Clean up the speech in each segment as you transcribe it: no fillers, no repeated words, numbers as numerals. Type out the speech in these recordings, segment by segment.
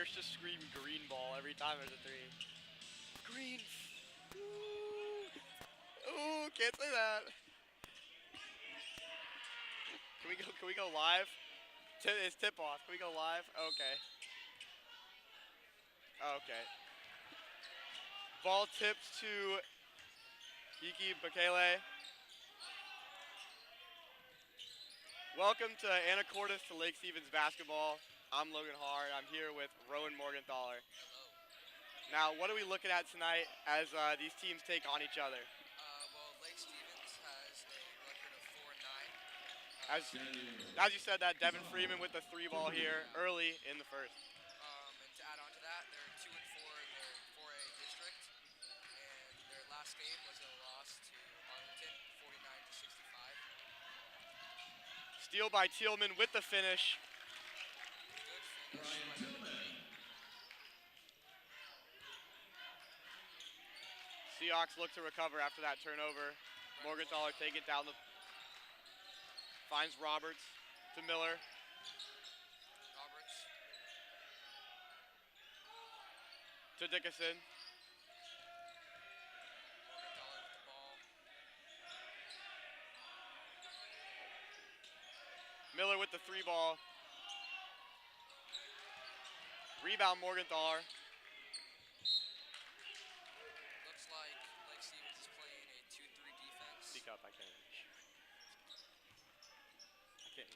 Yurts just scream green ball every time there's a three. Green. Ooh. Ooh, can't say that. Can we go live? It's tip off. Can we go live? Okay. Okay. Ball tips to Hiki Bakele. Welcome to Anacortes to Lake Stevens basketball. I'm Logan Hard. I'm here with Rowan Morgenthaler. Now, what are we looking at tonight as these teams take on each other? Well, Lake Stevens has a record of 4-9. As you said that, Devin Freeman with the three ball here early in the first. And to add on to that, they're 2-4 in their 4A district, and their last game was a loss to Arlington, 49-65. Steal by Thielman with the finish. Good finish by number 3. Seahawks look to recover after that turnover. Morgenthaler taking down the... Finds Roberts to Miller. Roberts. To Dickinson. Morgenthaler with the ball. Miller with the three ball. Rebound Morgenthaler. Looks like Lake Stevens is playing a 2-3 defense. Speak up, I can't. I can't.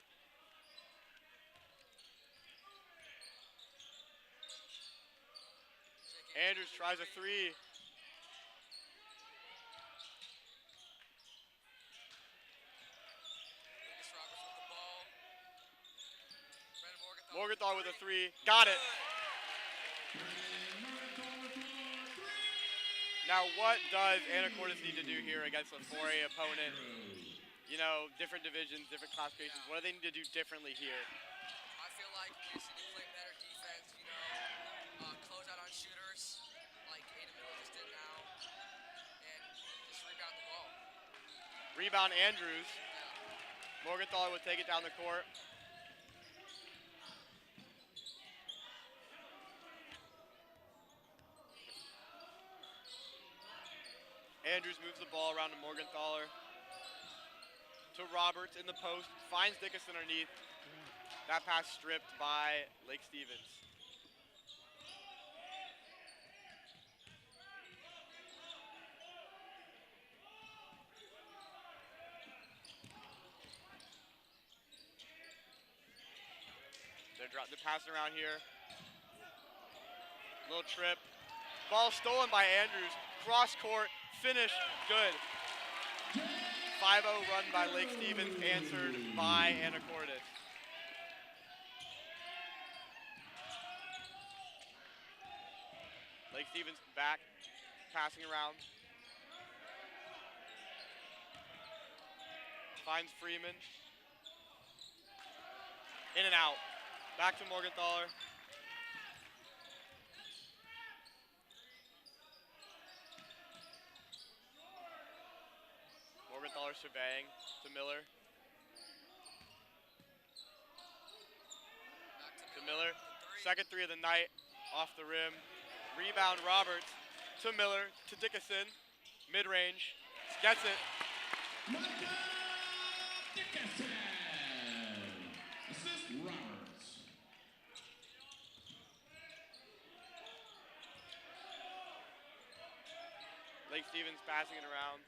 Andrews tries a three. Lucas Roberts with the ball. Brandon Morgenthaler with a three. Got it. Now, what does Anacortes need to do here against a 4A opponent? You know, different divisions, different classifications. What do they need to do differently here? I feel like we just need to play better defense, you know, close out on shooters like Aiden Miller just did now, and just rebound the ball. Rebound Andrews. Yeah. Morgenthaler would take it down the court. Andrews moves the ball around to Morgenthaler. To Roberts in the post. Finds Dickinson underneath. That pass stripped by Lake Stevens. They're passing around here. Little trip. Ball stolen by Andrews. Cross court. Finish. Good. 5-0 run by Lake Stevens, answered by Anacortes. Lake Stevens back, passing around. Finds Freeman. In and out. Back to Morgenthaler. Morgenthaler surveying to Miller. To Miller. Second three of the night. Off the rim. Rebound Roberts to Miller to Dickinson. Mid-range. Gets it. Dickinson. Assist Roberts. Lake Stevens passing it around.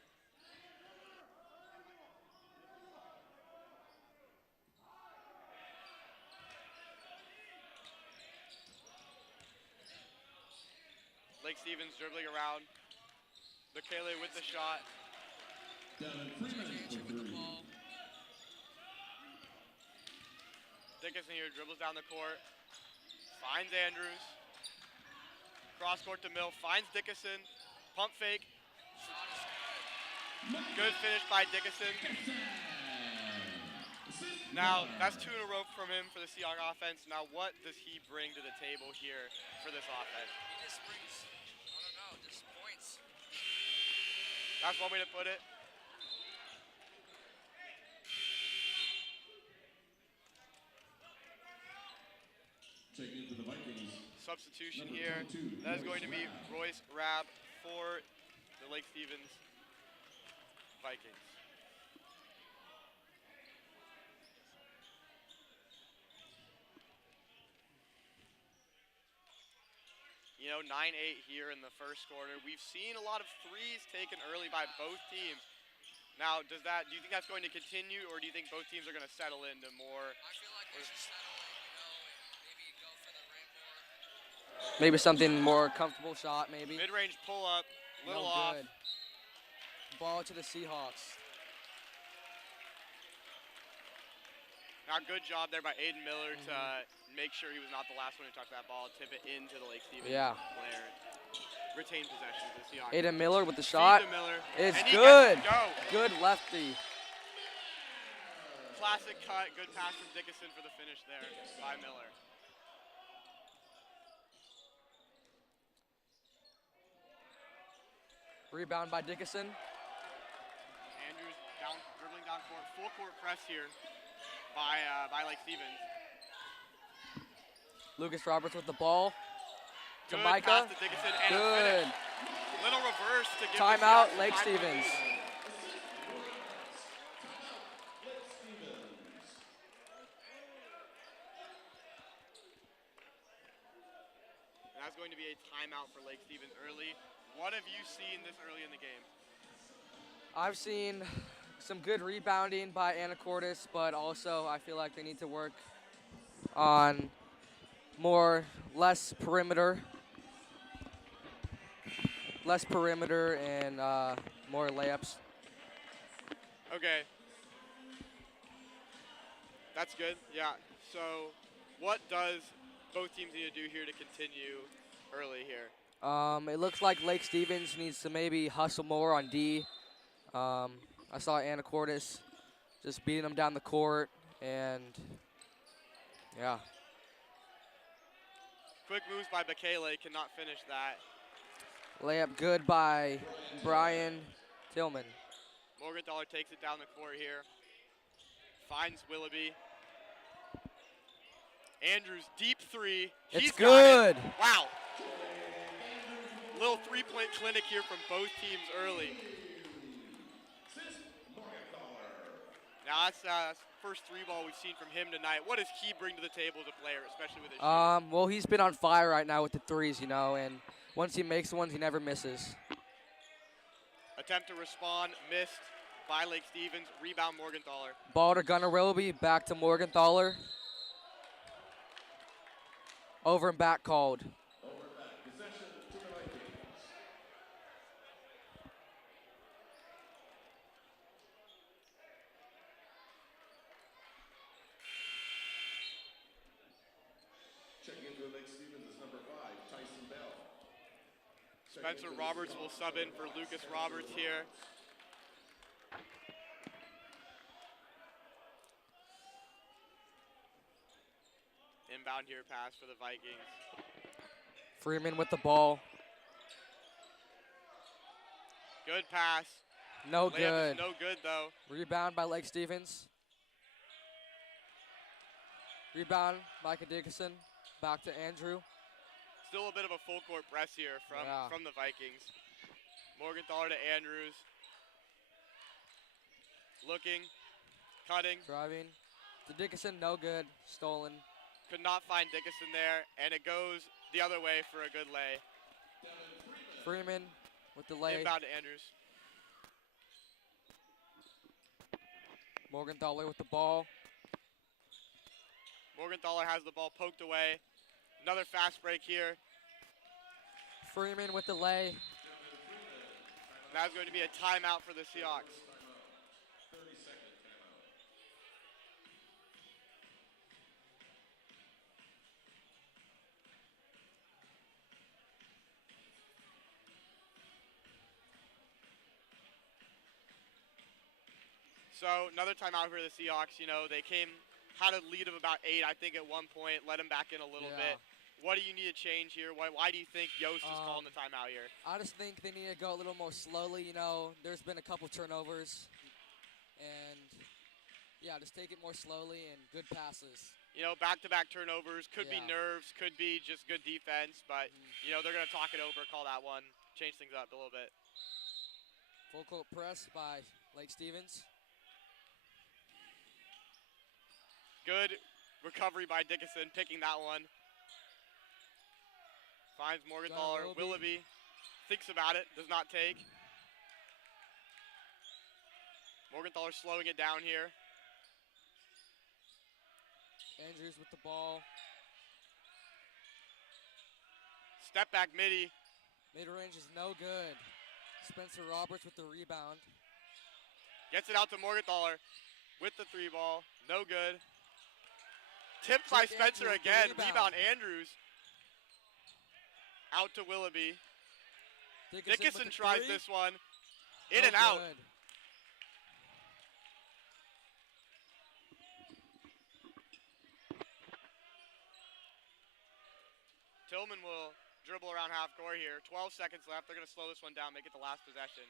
Lake Stevens dribbling around. Bakele with the shot. Dickinson here dribbles down the court. Finds Andrews. Cross court to Mill. Finds Dickinson. Pump fake. Good finish by Dickinson. Now, that's 2 in a row from him for the Seahawks offense. Now, what does he bring to the table here for this offense? He just brings, I don't know, just points. That's one way to put it. Checking into the Vikings. substitution here. That is going to be Royce Rabb for the Lake Stevens Vikings. You know, 9-8 here in the first quarter. We've seen a lot of threes taken early by both teams. Now, do you think that's going to continue, or do you think both teams are going to settle into more? I feel like they should settle it, and maybe go for the rim more. Maybe something more comfortable shot, maybe. Mid-range pull-up, little No off. good. Ball to the Seahawks. Now, good job there by Aiden Miller to make sure he was not the last one who touched that ball, tip it into the Lake Stevens player. Retain possession to the Seahawks. Aiden Miller with the shot. Aiden Miller. It's and he good. gets to go. Good lefty. Classic cut, good pass from Dickinson for the finish there by Miller. Rebound by Dickinson. Andrews dribbling down court, full court press here by Lake Stevens. Lucas Roberts with the ball. To Good Micah. pass to Dickinson and a Good. finish. Little reverse to give Timeout, the Lake Seahawks Stevens. And that's going to be a timeout for Lake Stevens early. What have you seen this early in the game? I've seen some good rebounding by Anacortes, but also I feel like they need to work on less perimeter and more layups. Okay. That's good, yeah. So what does both teams need to do here to continue early here? It looks like Lake Stevens needs to maybe hustle more on D. I saw Anacortes just beating them down the court, and yeah. Quick moves by Bekele, cannot finish that. Layup good by Brian Tillman. Morgenthaler takes it down the court here. Finds Willoughby. Andrews, deep three. It's He's good. Got it. Wow. Little three-point clinic here from both teams early. Now that's first three ball we've seen from him tonight. What does he bring to the table as a player, especially with his shooting? Well, he's been on fire right now with the threes, you know, and once he makes ones, he never misses. Attempt to respond, missed by Lake Stevens. Rebound Morgenthaler. Ball to Gunnar Willoughby, back to Morgenthaler. Over and back called. Possession to the Vikings. Checking into Lake Stevens is number 5, Tyson Bell. Spencer Roberts will sub in for Lucas Roberts here. Inbound here pass for the Vikings. Freeman with the ball. Good pass. No Layup good. is no good though. Rebound by Lake Stevens. Rebound, Micah Dickinson. Back to Andrew. Still a bit of a full court press here from the Vikings. Morgenthaler to Andrews. Looking, cutting. Driving. To Dickinson, no good. Stolen. Could not find Dickinson there, and it goes the other way for a good lay. Freeman with the lay. Inbound to Andrews. Morgenthaler with the ball. Morgenthaler has the ball poked away. Another fast break here. Freeman with the lay. Now it's going to be a timeout for the Seahawks. 30-second timeout. So another timeout for the Seahawks. You know, they had a lead of about 8, I think, at one point. Let them back in a little bit. What do you need to change here? Why do you think Yost is calling the timeout here? I just think they need to go a little more slowly. You know, there's been a couple turnovers. And, yeah, just take it more slowly and good passes. You know, back-to-back turnovers. Could be Yeah. nerves, could be just good defense, but, you know, they're going to talk it over, call that one, change things up a little bit. Full court press by Lake Stevens. Good recovery by Dickinson, picking that one. Finds Morgenthaler. Willoughby thinks about it, does not take. Morgenthaler slowing it down here. Andrews with the ball. Step back midi. Mid-range is no good. Spencer Roberts with the rebound. Gets it out to Morgenthaler with the 3 ball. No good. Tipped by Spencer again. Rebound Andrews. Out to Willoughby. Dickinson tries this one. In and out. Good. Tillman will dribble around half court here. 12 seconds left. They're going to slow this one down, make it the last possession.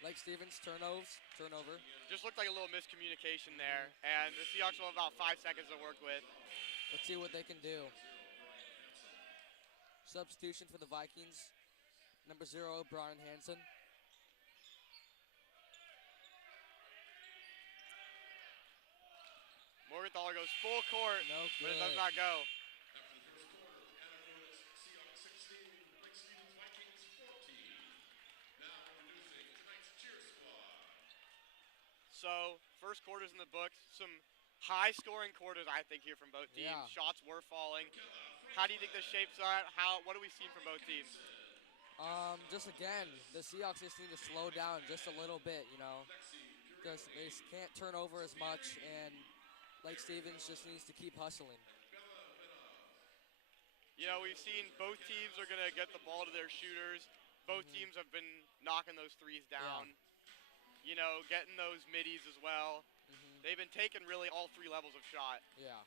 Lake Stevens turnover. Just looked like a little miscommunication there, and the Seahawks will have about 5 seconds to work with. Let's see what they can do. Substitution for the Vikings. Number 0, Brian Hansen. Morgenthaler goes full court, No but it good. does not go. After the first quarter, Anacortes Seahawks 16, Lake Stevens Vikings 14. Now introducing tonight's cheer squad. So, first quarter's in the books. Some high-scoring quarters, I think, here from both teams. Yeah. Shots were falling. How do you think the shapes are? What are we seeing from both teams? Just again, the Seahawks just need to slow down just a little bit, you know. They just can't turn over as much, and Lake Stevens just needs to keep hustling. You know, we've seen both teams are going to get the ball to their shooters. Both teams have been knocking those threes down. You know, getting those middies as well. They've been taking really all 3 levels of shot. Yeah.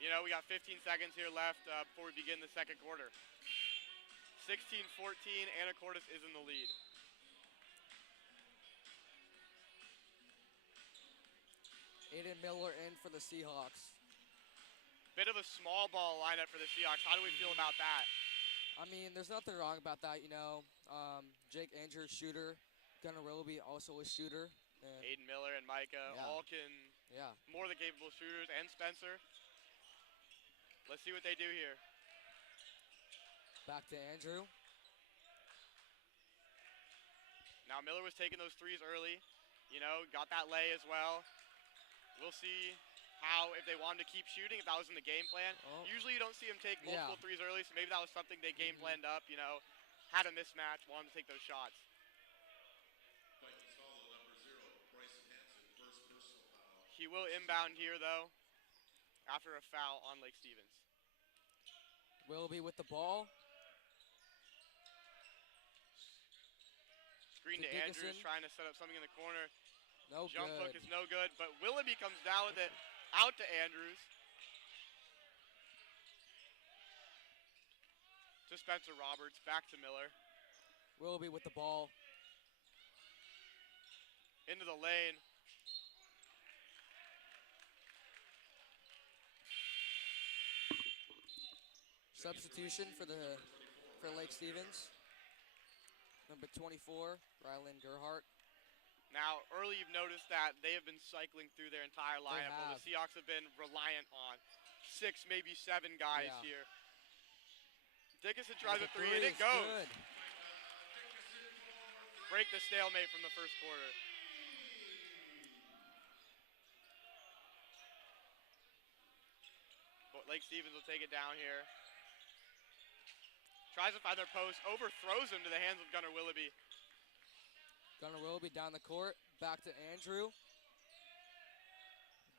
You know, we got 15 seconds here left before we begin the second quarter. 16-14, Anacortes is in the lead. Aiden Miller in for the Seahawks. Bit of a small ball lineup for the Seahawks. How do we feel about that? I mean, there's nothing wrong about that, you know. Jake Andrews, shooter. Gunnar Willoughby, also a shooter. And Aiden Miller and Micah all can more than capable shooters, and Spencer. Let's see what they do here. Back to Andrew. Now Miller was taking those threes early. You know, got that lay as well. We'll see how, if they wanted to keep shooting, if that was in the game plan. Usually you don't see them take multiple threes early, so maybe that was something they game planned up, you know, had a mismatch, wanted to take those shots. Vikings follow number 0, Bryson Hansen, first personal foul. He will inbound here, though, after a foul on Lake Stevens. Willoughby with the ball. Screen to Andrews, trying to set up something in the corner. No Jump good. hook is no good, but Willoughby comes down with it, out to Andrews. To Spencer Roberts, back to Miller. Willoughby with the ball. Into the lane. Substitution for Lake Stevens. Number 24, Rylan Gerhart. Now, early you've noticed that they have been cycling through their entire lineup. While the Seahawks have been reliant on 6, maybe 7 guys here. Dickinson tries a 3 and it goes. Good. Break the stalemate from the first quarter. But Lake Stevens will take it down here. Tries to find their post, overthrows him to the hands of Gunnar Willoughby. Gunnar Willoughby down the court, back to Andrew.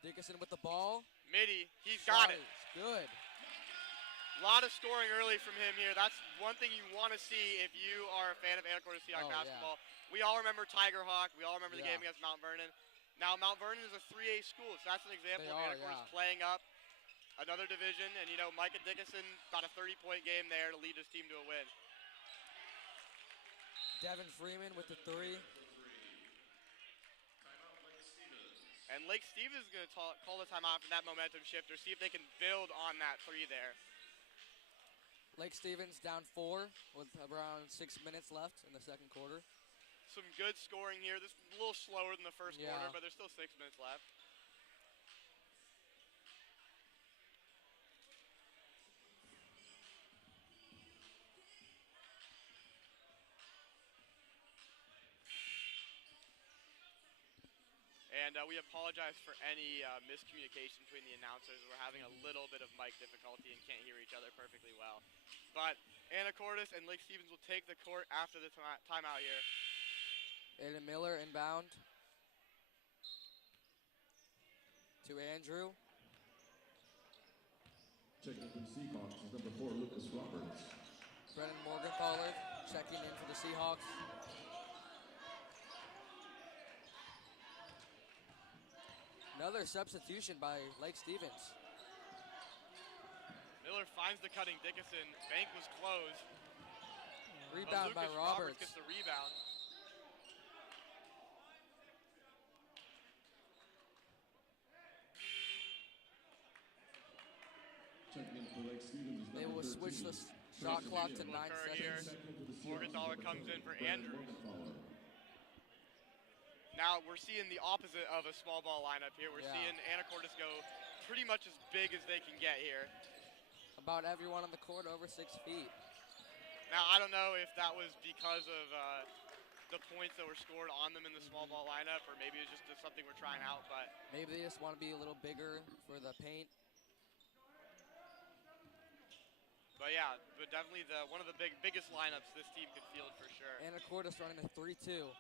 Dickinson with the ball. Midi, he's got it. Good. A lot of scoring early from him here. That's one thing you want to see if you are a fan of Anacortes Seahawks basketball. We all remember Tiger Hawk. We all remember the game against Mount Vernon. Now, Mount Vernon is a 3A school, so that's an example of Anacortes playing up another division, and Micah Dickinson got a 30-point game there to lead his team to a win. Devin Freeman with the 3. And Lake Stevens is going to call the timeout for that momentum shifter, see if they can build on that 3 there. Lake Stevens down 4 with around 6 minutes left in the second quarter. Some good scoring here. This is a little slower than the first quarter, but there's still 6 minutes left. And we apologize for any miscommunication between the announcers. We're having a little bit of mic difficulty and can't hear each other perfectly well. But Anacortes and Lake Stevens will take the court after the timeout here. Aiden Miller inbound to Andrew. Checking in for the Seahawks is number 4, Lucas Roberts. Brennan Morgenthaler checking in for the Seahawks. Another substitution by Lake Stevens. Miller finds the cutting Dickinson. Bank was closed. Rebound by Roberts. Gets the rebound. Checking in for Lake Stevens is They number will 13. switch the shot clock to 9 Here. seconds. Morgenthaler comes in for Andrews. Now we're seeing the opposite of a small ball lineup here. We're seeing Anacortes go pretty much as big as they can get here. About everyone on the court over 6 feet. Now I don't know if that was because of the points that were scored on them in the small ball lineup, or maybe it's just something we're trying out. But maybe they just want to be a little bigger for the paint. But yeah, but definitely one of the biggest lineups this team could field for sure. Anacortes running a 3-2.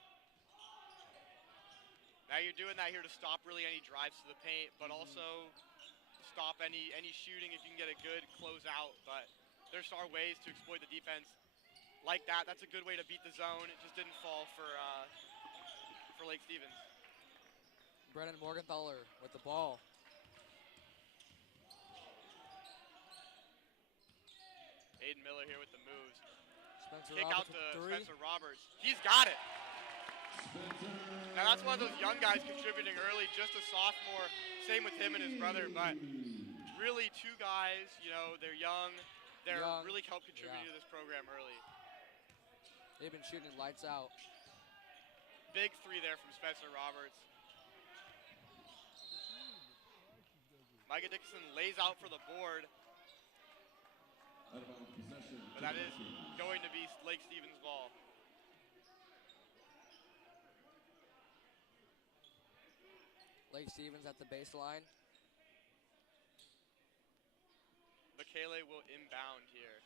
Now you're doing that here to stop really any drives to the paint, but also stop any shooting if you can get a good closeout. But there's are ways to exploit the defense like that. That's a good way to beat the zone. It just didn't fall for Lake Stevens. Brennan Morgenthaler with the ball. Aiden Miller here with the moves. Spencer Kick Roberts out to with 3. Spencer Roberts. He's got it. Now that's one of those young guys contributing early, just a sophomore. Same with him and his brother, but really 2 guys, they're young. They're really helped contribute to this program early. They've been shooting lights out. Big 3 there from Spencer Roberts. Micah Dickinson lays out for the board. But that is going to be Lake Stevens' ball. Lake Stevens at the baseline. Michele will inbound here.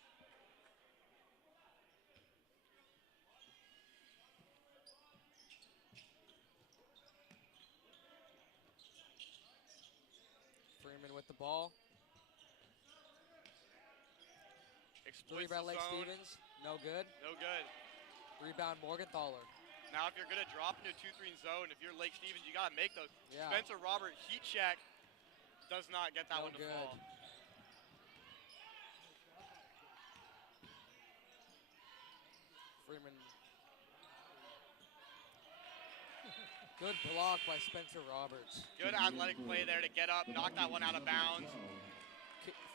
Freeman with the ball. Exploits 3 by the Lake zone. Stevens. No good. No good. Rebound Morgenthaler. Now if you're going to drop into a 2-3 zone, if you're Lake Stevens, you got to make those. Yeah. Spencer Robert, heat check, does not get that No one to good. fall. Freeman. Good block by Spencer Roberts. Good athletic play there to get up, knock that one out of bounds.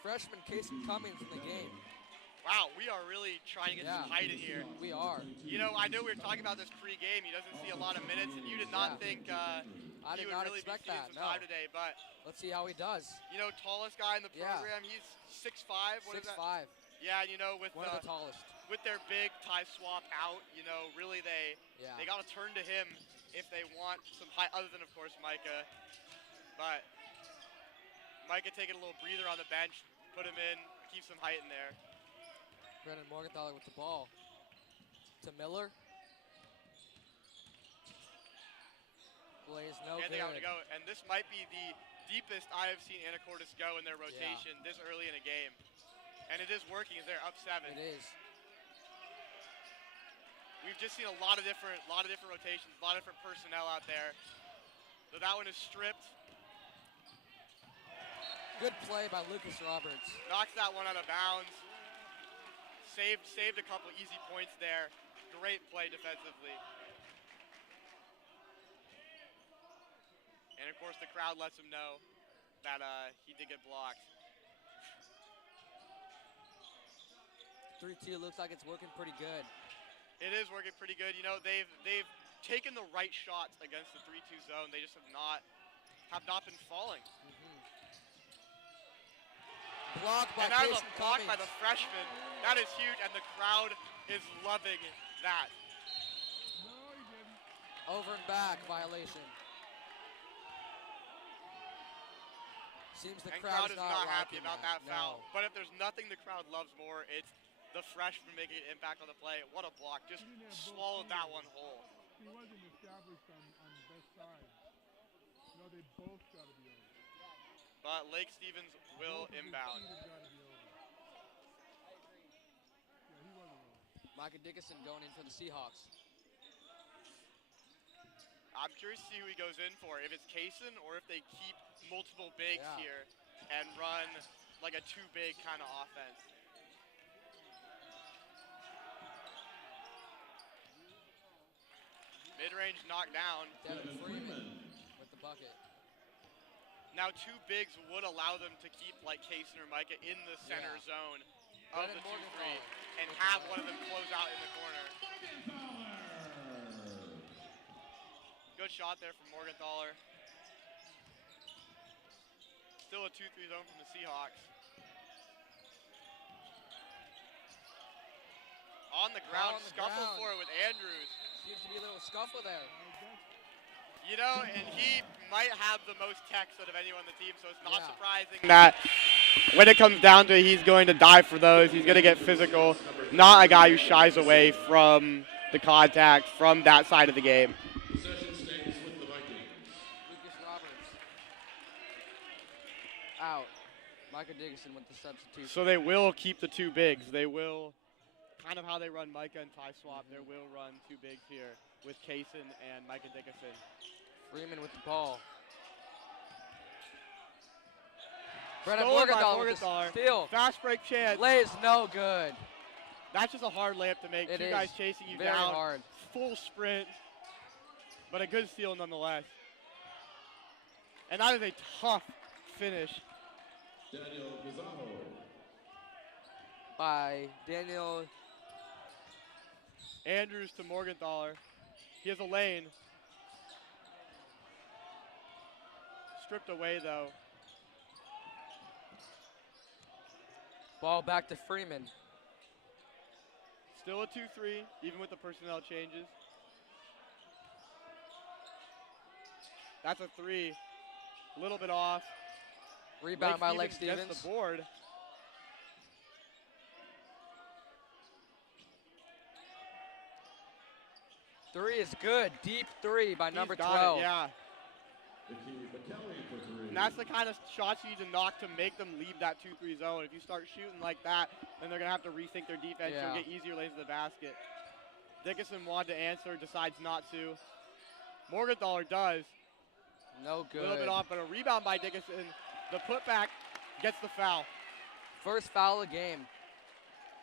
Freshman Casey Cummings in the game. Wow, we are really trying to get some height in here. We are. I know we were talking about this pre-game. He doesn't see a lot of minutes, and you did not think I he did would not really expect be seeing that, some no. time today. But Let's see how he does. Tallest guy in the program. He's 6'5". What is that? 6'5". Yeah, and with One of the tallest. with their big tie swap out, really they got to turn to him if they want some height, other than of course Micah. But Micah taking a little breather on the bench, put him in, keep some height in there. Brennan Morgenthaler with the ball. To Miller. Blaze no And they got to good. go. And this might be the deepest I have seen Anacortes go in their rotation this early in a game. And it is working as they're up 7. It is. We've just seen a lot of different rotations, a lot of different personnel out there. So that one is stripped. Good play by Lucas Roberts. Knocks that one out of bounds. Saved a couple easy points there. Great play defensively. And of course the crowd lets him know that he did get blocked. 3-2 looks like it's working pretty good. It is working pretty good. You know, they've taken the right shots against the 3-2 zone. They just have not been falling. Blocked by And that is a Casey block by Cummings. the freshman. That is huge, and the crowd is loving that. Over and back violation. Seems the And crowd is not happy liking about that foul. No. But if there's nothing the crowd loves more, it's the freshman making an impact on the play. What a block. Just swallowed that one whole. He wasn't established on both sides. No, they both got to be over. But Lake Stevens will inbound. Got to be over. Yeah, he wasn't over. Micah Dickinson going in for the Seahawks. I'm curious to see who he goes in for. If it's Kaysen or if they keep multiple bigs here and run like a two-big kind of offense. Mid-range knockdown. Devin Freeman with the bucket. Now two bigs would allow them to keep like Kaysen or Micah in the center zone of the 2-3 and have one of them close out in the corner. Good shot there from Morgenthaler. Still a 2-3 zone from the Seahawks. On the ground, scuffle for it with Andrews. Seems to be a little scuffle there. You know, and he might have the most techs out of anyone on the team, so it's not surprising that when it comes down to it, he's going to dive for those. He's going to get physical. Not a guy who shies away from the contact from that side of the game. Possession stays with the Vikings. Lucas Roberts. Out. Micah Dickinson with the substitution. So they will keep the two bigs. They will, kind of how they run Micah and Ty Swap, they will run two bigs here with Kaysen and Micah Dickinson. Freeman with the ball. Brennan Stolen by Morgenthaler with the Morgenthaler. steal. Fast break chance. Lays no good. That's just a hard layup to make. It Two is guys chasing you very down. hard. Full sprint. But a good steal nonetheless. And that is a tough finish. Daniel Pizarro. By Daniel. Andrews to Morgenthaler. He has a lane. Stripped away though. Ball back to Freeman. Still a 2-3, even with the personnel changes. That's a 3. A little bit off. Rebound by Lake Stevens. Gets the board. Three is good. Deep three by number He's got 12. It, yeah. McKelly for three. And that's the kind of shots you need to knock to make them leave that 2-3 zone. If you start shooting like that, then they're going to have to rethink their defense or get easier lanes to the basket. Dickinson wanted to answer, decides not to. Morgenthaler does. No good. A little bit off, but a rebound by Dickinson. The putback gets the foul. First foul of the game.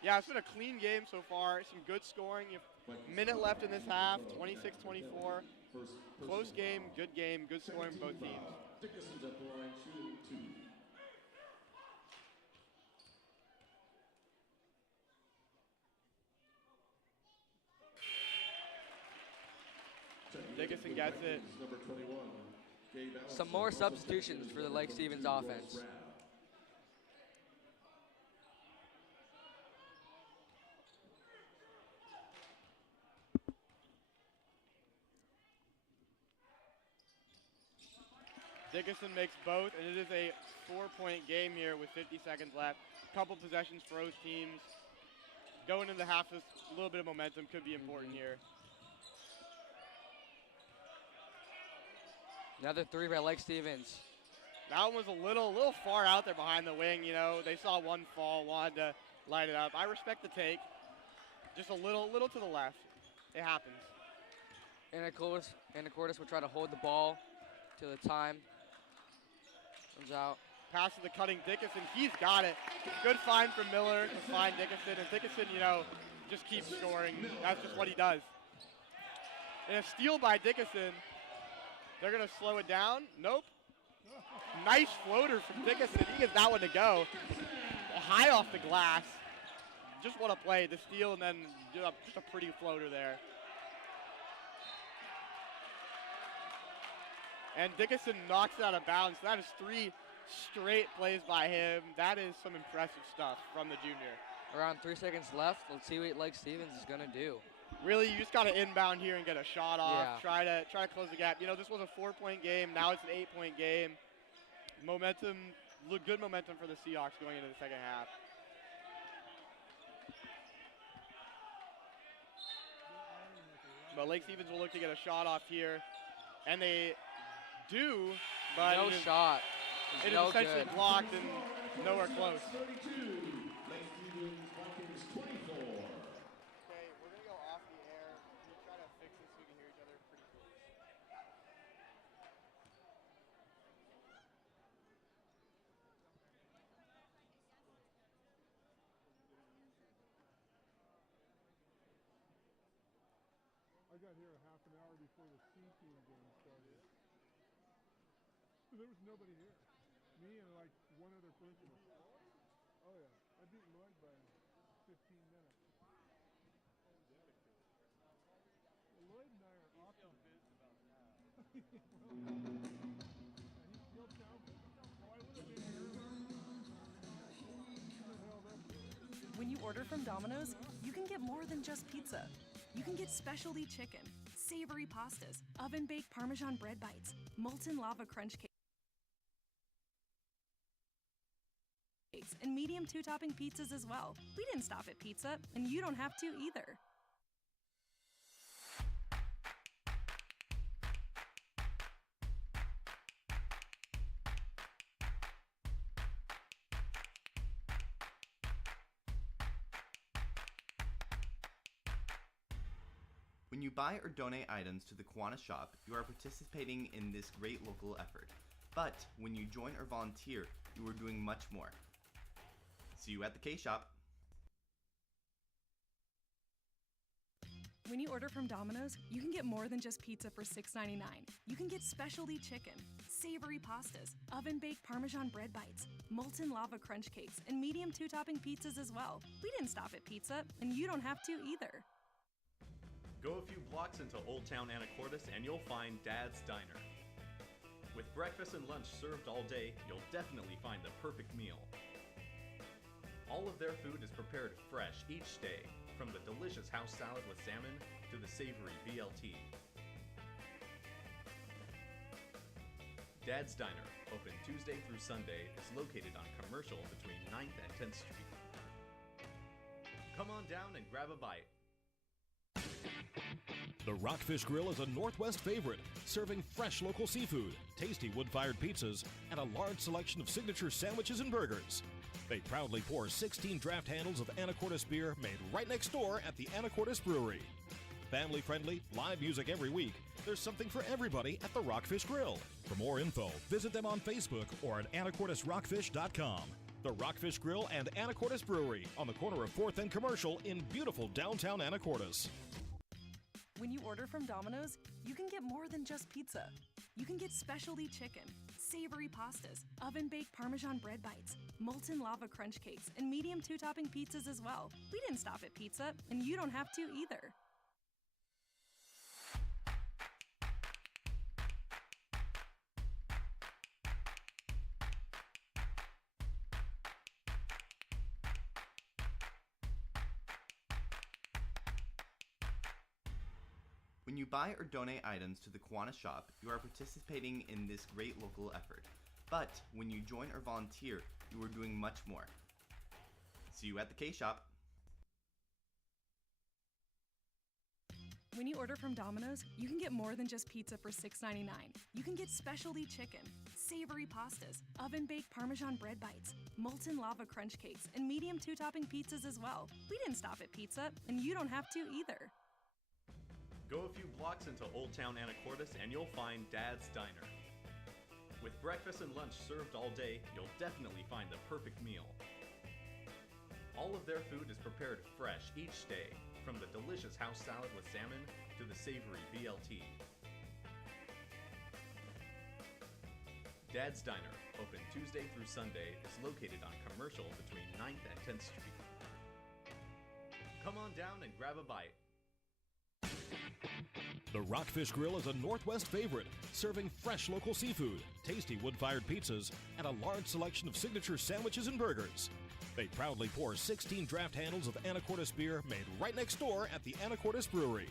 Yeah, it's been a clean game so far. Some good scoring. Minute left in this half, 26-24. Close game, good scoring from both teams. Dickinson's at the line, shooting 2. Dickinson gets it. Number 21. Some more substitutions for the Lake Stevens offense. Dickinson makes both, and it is a 4-point game here with 50 seconds left. Couple possessions for both teams. Going into half, a little bit of momentum could be important here. Another three by Lake Stevens. That one was a little far out there behind the wing. You know, they saw one fall, wanted to light it up. I respect the take. Just a little to the left. It happens. Anacortes will try to hold the ball till the time runs out. Pass to the cutting Dickinson. He's got it. Good find from Miller to find Dickinson. And Dickinson, you know, just keeps scoring. That's just what he does. And a steal by Dickinson. They're going to slow it down. Nope. Nice floater from Dickinson. He gets that one to go. High off the glass. Just what a play. The steal and then just a pretty floater there. And Dickinson knocks it out of bounds. That is 3 straight plays by him. That is some impressive stuff from the junior. Around 3 seconds left. Let's see what Lake Stevens is going to do. Really, you just got to inbound here and get a shot off. Yeah. Try to close the gap. You know, this was a 4-point game. Now it's an 8-point game. Momentum, good momentum for the Seahawks going into the second half. But Lake Stevens will look to get a shot off here. And they do, but no shot. It is no essentially good. blocked and nowhere close. 32, Lake Stevens Vikings 24. Okay, we're going to go off the air. Can you try to fix this so we can hear each other? Pretty cool. I got here a half an hour before the C team game started. There was nobody here. Me and like one other person. Oh yeah, I beat Lloyd by 15 minutes. Well, Lloyd and I are awesome. He'll tell me. Oh, I would have been here earlier. When you order from Domino's, you can get more than just pizza. You can get specialty chicken, savory pastas, oven-baked Parmesan bread bites, molten lava crunch cakes, and medium 2-topping pizzas as well. We didn't stop at pizza, and you don't have to either. When you buy or donate items to the Kiwanis shop, you are participating in this great local effort. But when you join or volunteer, you are doing much more. See you at the K-Shop. When you order from Domino's, you can get more than just pizza for $6.99. You can get specialty chicken, savory pastas, oven-baked Parmesan bread bites, molten lava crunch cakes, and medium 2-topping pizzas as well. We didn't stop at pizza, and you don't have to either. Go a few blocks into Old Town Anacortes and you'll find Dad's Diner. With breakfast and lunch served all day, you'll definitely find the perfect meal. All of their food is prepared fresh each day, from the delicious house salad with salmon to the savory BLT. Dad's Diner, open Tuesday through Sunday, is located on Commercial between 9th and 10th Street. Come on down and grab a bite. The Rockfish Grill is a Northwest favorite, serving fresh local seafood, tasty wood-fired pizzas, and a large selection of signature sandwiches and burgers. They proudly pour 16 draft handles of Anacortes beer made right next door at the Anacortes Brewery. Family-friendly, live music every week. There's something for everybody at the Rockfish Grill. For more info, visit them on Facebook or at AnacortesRockfish.com. The Rockfish Grill and Anacortes Brewery on the corner of 4th and Commercial in beautiful downtown Anacortes. When you order from Domino's, you can get more than just pizza. You can get specialty chicken, savory pastas, oven-baked Parmesan bread bites, molten lava crunch cakes, and medium 2-topping pizzas as well. We didn't stop at pizza, and you don't have to either. When you buy or donate items to the Kiwanis shop, you are participating in this great local effort. But when you join or volunteer, you are doing much more. See you at the K-Shop. When you order from Domino's, you can get more than just pizza for $6.99. You can get specialty chicken, savory pastas, oven-baked Parmesan bread bites, molten lava crunch cakes, and medium 2-topping pizzas as well. We didn't stop at pizza, and you don't have to either. Go a few blocks into Old Town Anacortes and you'll find Dad's Diner. With breakfast and lunch served all day, you'll definitely find the perfect meal. All of their food is prepared fresh each day, from the delicious house salad with salmon to the savory BLT. Dad's Diner, open Tuesday through Sunday, is located on Commercial between 9th and 10th Street. Come on down and grab a bite. The Rockfish Grill is a Northwest favorite, serving fresh local seafood, tasty wood-fired pizzas, and a large selection of signature sandwiches and burgers. They proudly pour 16 draft handles of Anacortes beer made right next door at the Anacortes Brewery.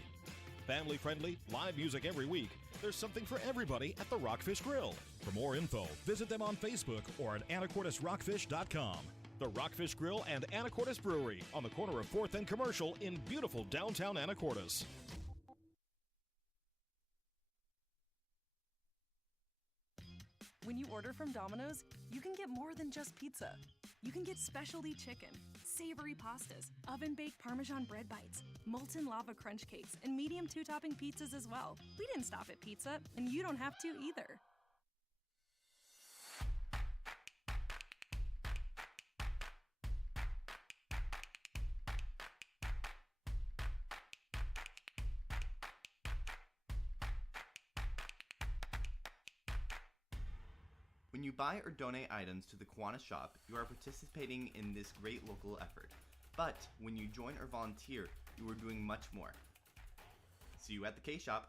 Family-friendly, live music every week, there's something for everybody at the Rockfish Grill. For more info, visit them on Facebook or at AnacortesRockfish.com. The Rockfish Grill and Anacortes Brewery on the corner of 4th and Commercial in beautiful downtown Anacortes. When you order from Domino's, you can get more than just pizza. You can get specialty chicken, savory pastas, oven-baked Parmesan bread bites, molten lava crunch cakes, and medium two-topping pizzas as well. We didn't stop at pizza, and you don't have to either. When you buy or donate items to the Kiwanis shop, you are participating in this great local effort. But when you join or volunteer, you are doing much more. See you at the K-Shop.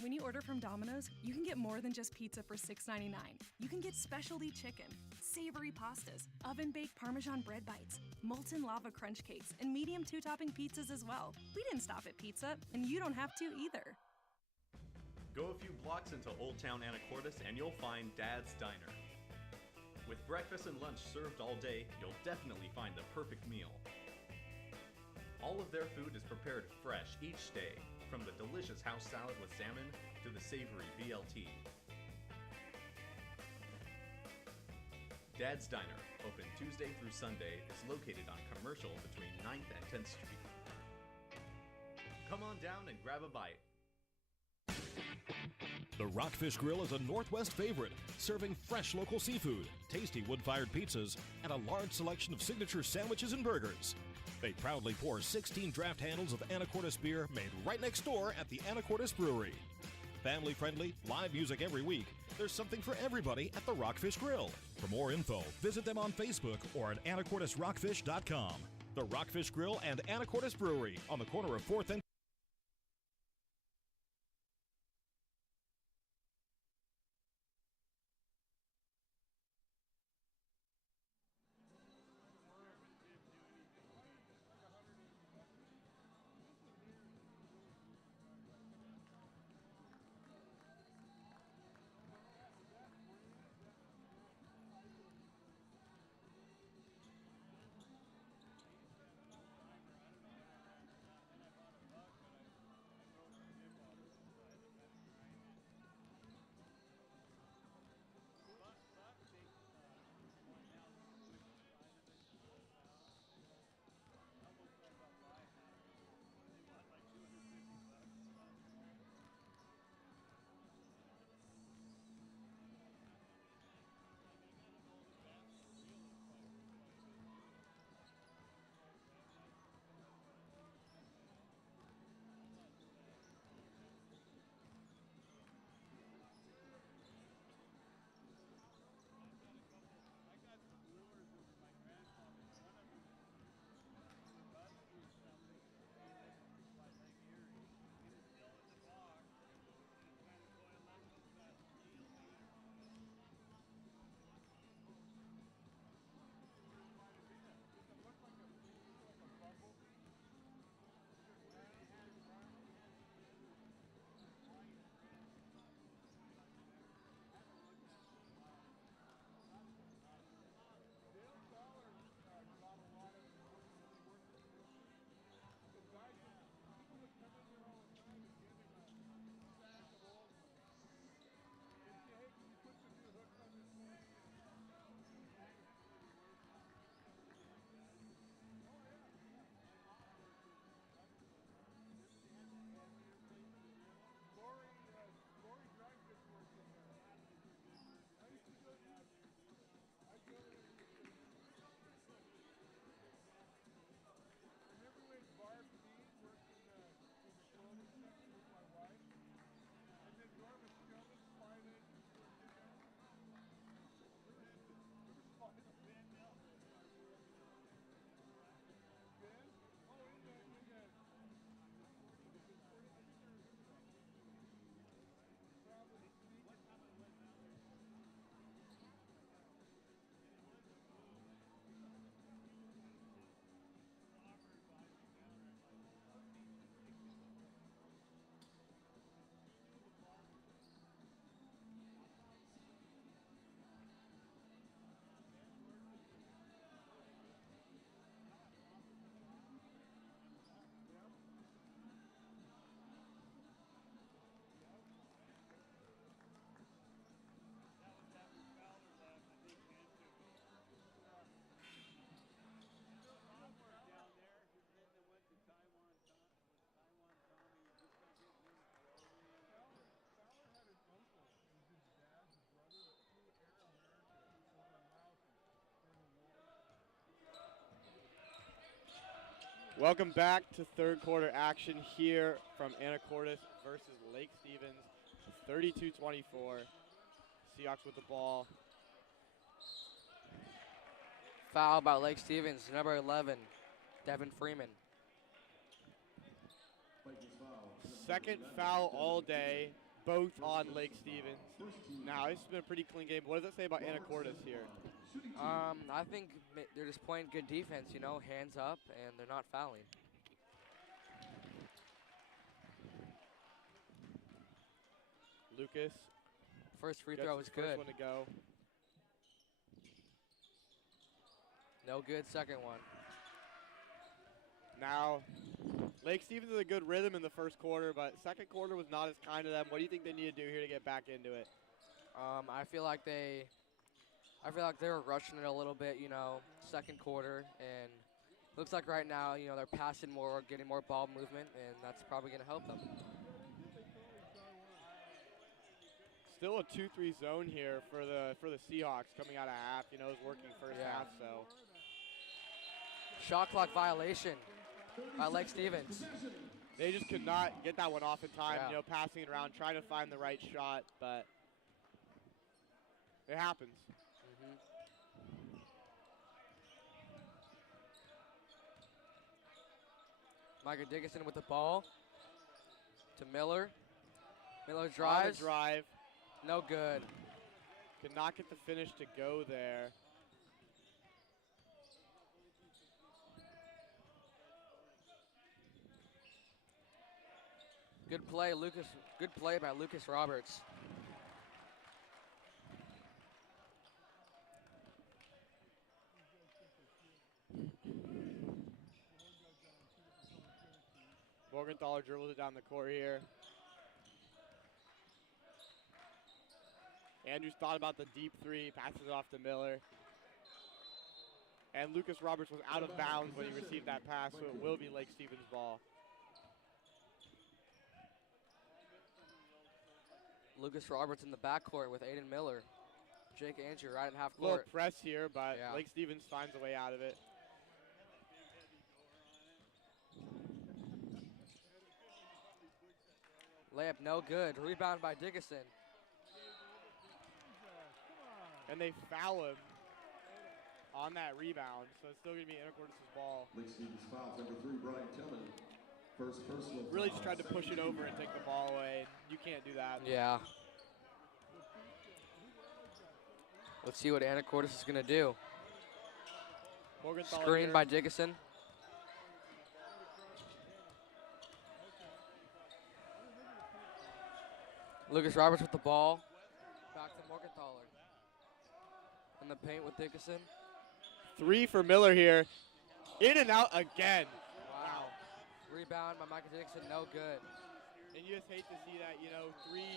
When you order from Domino's, you can get more than just pizza for $6.99. You can get specialty chicken, savory pastas, oven-baked Parmesan bread bites, molten lava crunch cakes, and medium two-topping pizzas as well. We didn't stop at pizza, and you don't have to either. Go a few blocks into Old Town Anacortes and you'll find Dad's Diner. With breakfast and lunch served all day, you'll definitely find the perfect meal. All of their food is prepared fresh each day, from the delicious house salad with salmon to the savory BLT. Dad's Diner, open Tuesday through Sunday, is located on Commercial between 9th and 10th Street. Come on down and grab a bite. The Rockfish Grill is a Northwest favorite, serving fresh local seafood, tasty wood-fired pizzas, and a large selection of signature sandwiches and burgers. They proudly pour 16 draft handles of Anacortes beer made right next door at the Anacortes Brewery. Family-friendly, live music every week, there's something for everybody at the Rockfish Grill. For more info, visit them on Facebook or at AnacortesRockfish.com. The Rockfish Grill and Anacortes Brewery on the corner of 4th and Welcome back to third quarter action here from Anacortes versus Lake Stevens. 32-24. Seahawks with the ball. Foul by Lake Stevens, number 11, Devin Freeman. Second foul all day, both on Lake Stevens. Now, this has been a pretty clean game. What does it say about Anacortes here? I think they're just playing good defense, you know, hands up, and they're not fouling. Lucas. First free gets throw his was first good. one to go. No good second one. Now, Lake Stevens is a good rhythm in the first quarter, but second quarter was not as kind to them. What do you think they need to do here to get back into it? I feel like they were rushing it a little bit, you know, second quarter, and looks like right now, you know, they're passing more, getting more ball movement, and that's probably going to help them. Still a 2-3 zone here for the Seahawks coming out of half. You know, it was working first half, so. Shot clock violation by Lake Stevens. They just could not get that one off in time, Yeah. you know, passing it around, trying to find the right shot, but it happens. Micah Dickinson with the ball to Miller. Miller On the drives. drive. No good. Could not get the finish to go there. Good play, Lucas. Good play by Lucas Roberts. Morgenthaler dribbles it down the court here. Andrews thought about the deep three, passes it off to Miller. And Lucas Roberts was out of bounds when he received that pass, so it will be Lake Stevens' ball. Lucas Roberts in the backcourt with Aiden Miller. Jake Andrew right in half A little court. press here, but Yeah. Lake Stevens finds a way out of it. Layup no good. Rebound by Dickinson. And they foul him on that rebound, so it's still going to be Anacortes' ball. Lake Stevens fouls number 3, Brian Tillman. First personal Really foul. just tried to push it over and take the ball away, and you can't do that. Yeah. Let's see what Anacortes is going to do. Morgenthaler Screen here. by Dickinson. Lucas Roberts with the ball. Back to Morgenthaler. In the paint with Dickinson. 3 for Miller here. In and out again. Wow. Rebound by Michael Dickinson, no good. And you just hate to see that, you know, three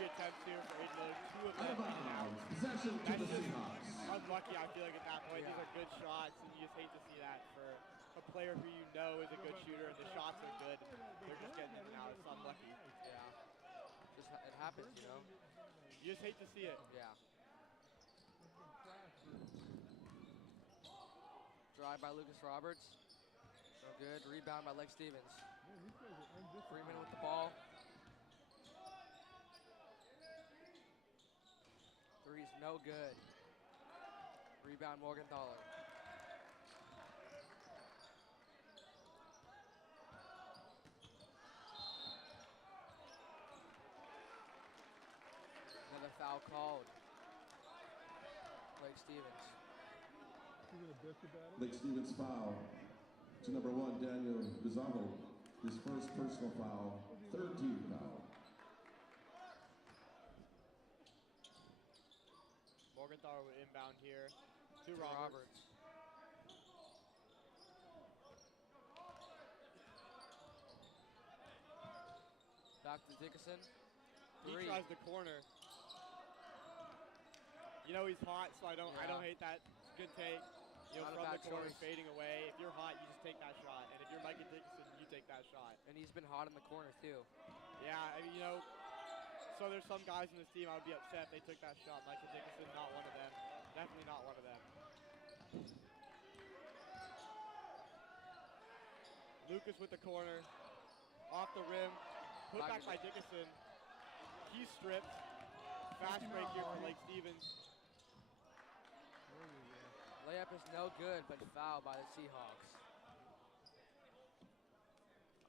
attempts here for Aiden Miller, 2 of them in and out. Possession to That's the just Seahawks. unlucky, I feel like, at that point. Yeah. These are good shots, and you just hate to see that for a player who you know is a good shooter, and the shots are good. They're just getting in and out. It's unlucky. Yeah. Just it happens, you know. You just hate to see it. Yeah. Drive by Lucas Roberts. No good. Rebound by Lake Stevens. Freeman with the ball. Three's no good. Rebound Morgenthaler. Another foul called. Lake Stevens. Lake Stevens foul to number 1, Daniel Bizarro. His first personal foul, 3rd team foul. Morgenthaler would inbound here to To Roberts. Back to Dickinson. He Three. tries the corner. You know he's hot, so I don't hate that. It's a good take. You know, Not a from bad the corner, choice. fading away. If you're hot, you just take that shot. And if you're Micah Dickinson, you take that shot. And he's been hot in the corner too. Yeah, I mean, you know, so there's some guys in this team I would be upset if they took that shot. Micah Dickinson, not one of them. Definitely not one of them. Lucas with the corner. Off the rim. Put back by Dickinson. He stripped. Fast break here for Lake Stevens. Layup is no good, but foul by the Seahawks.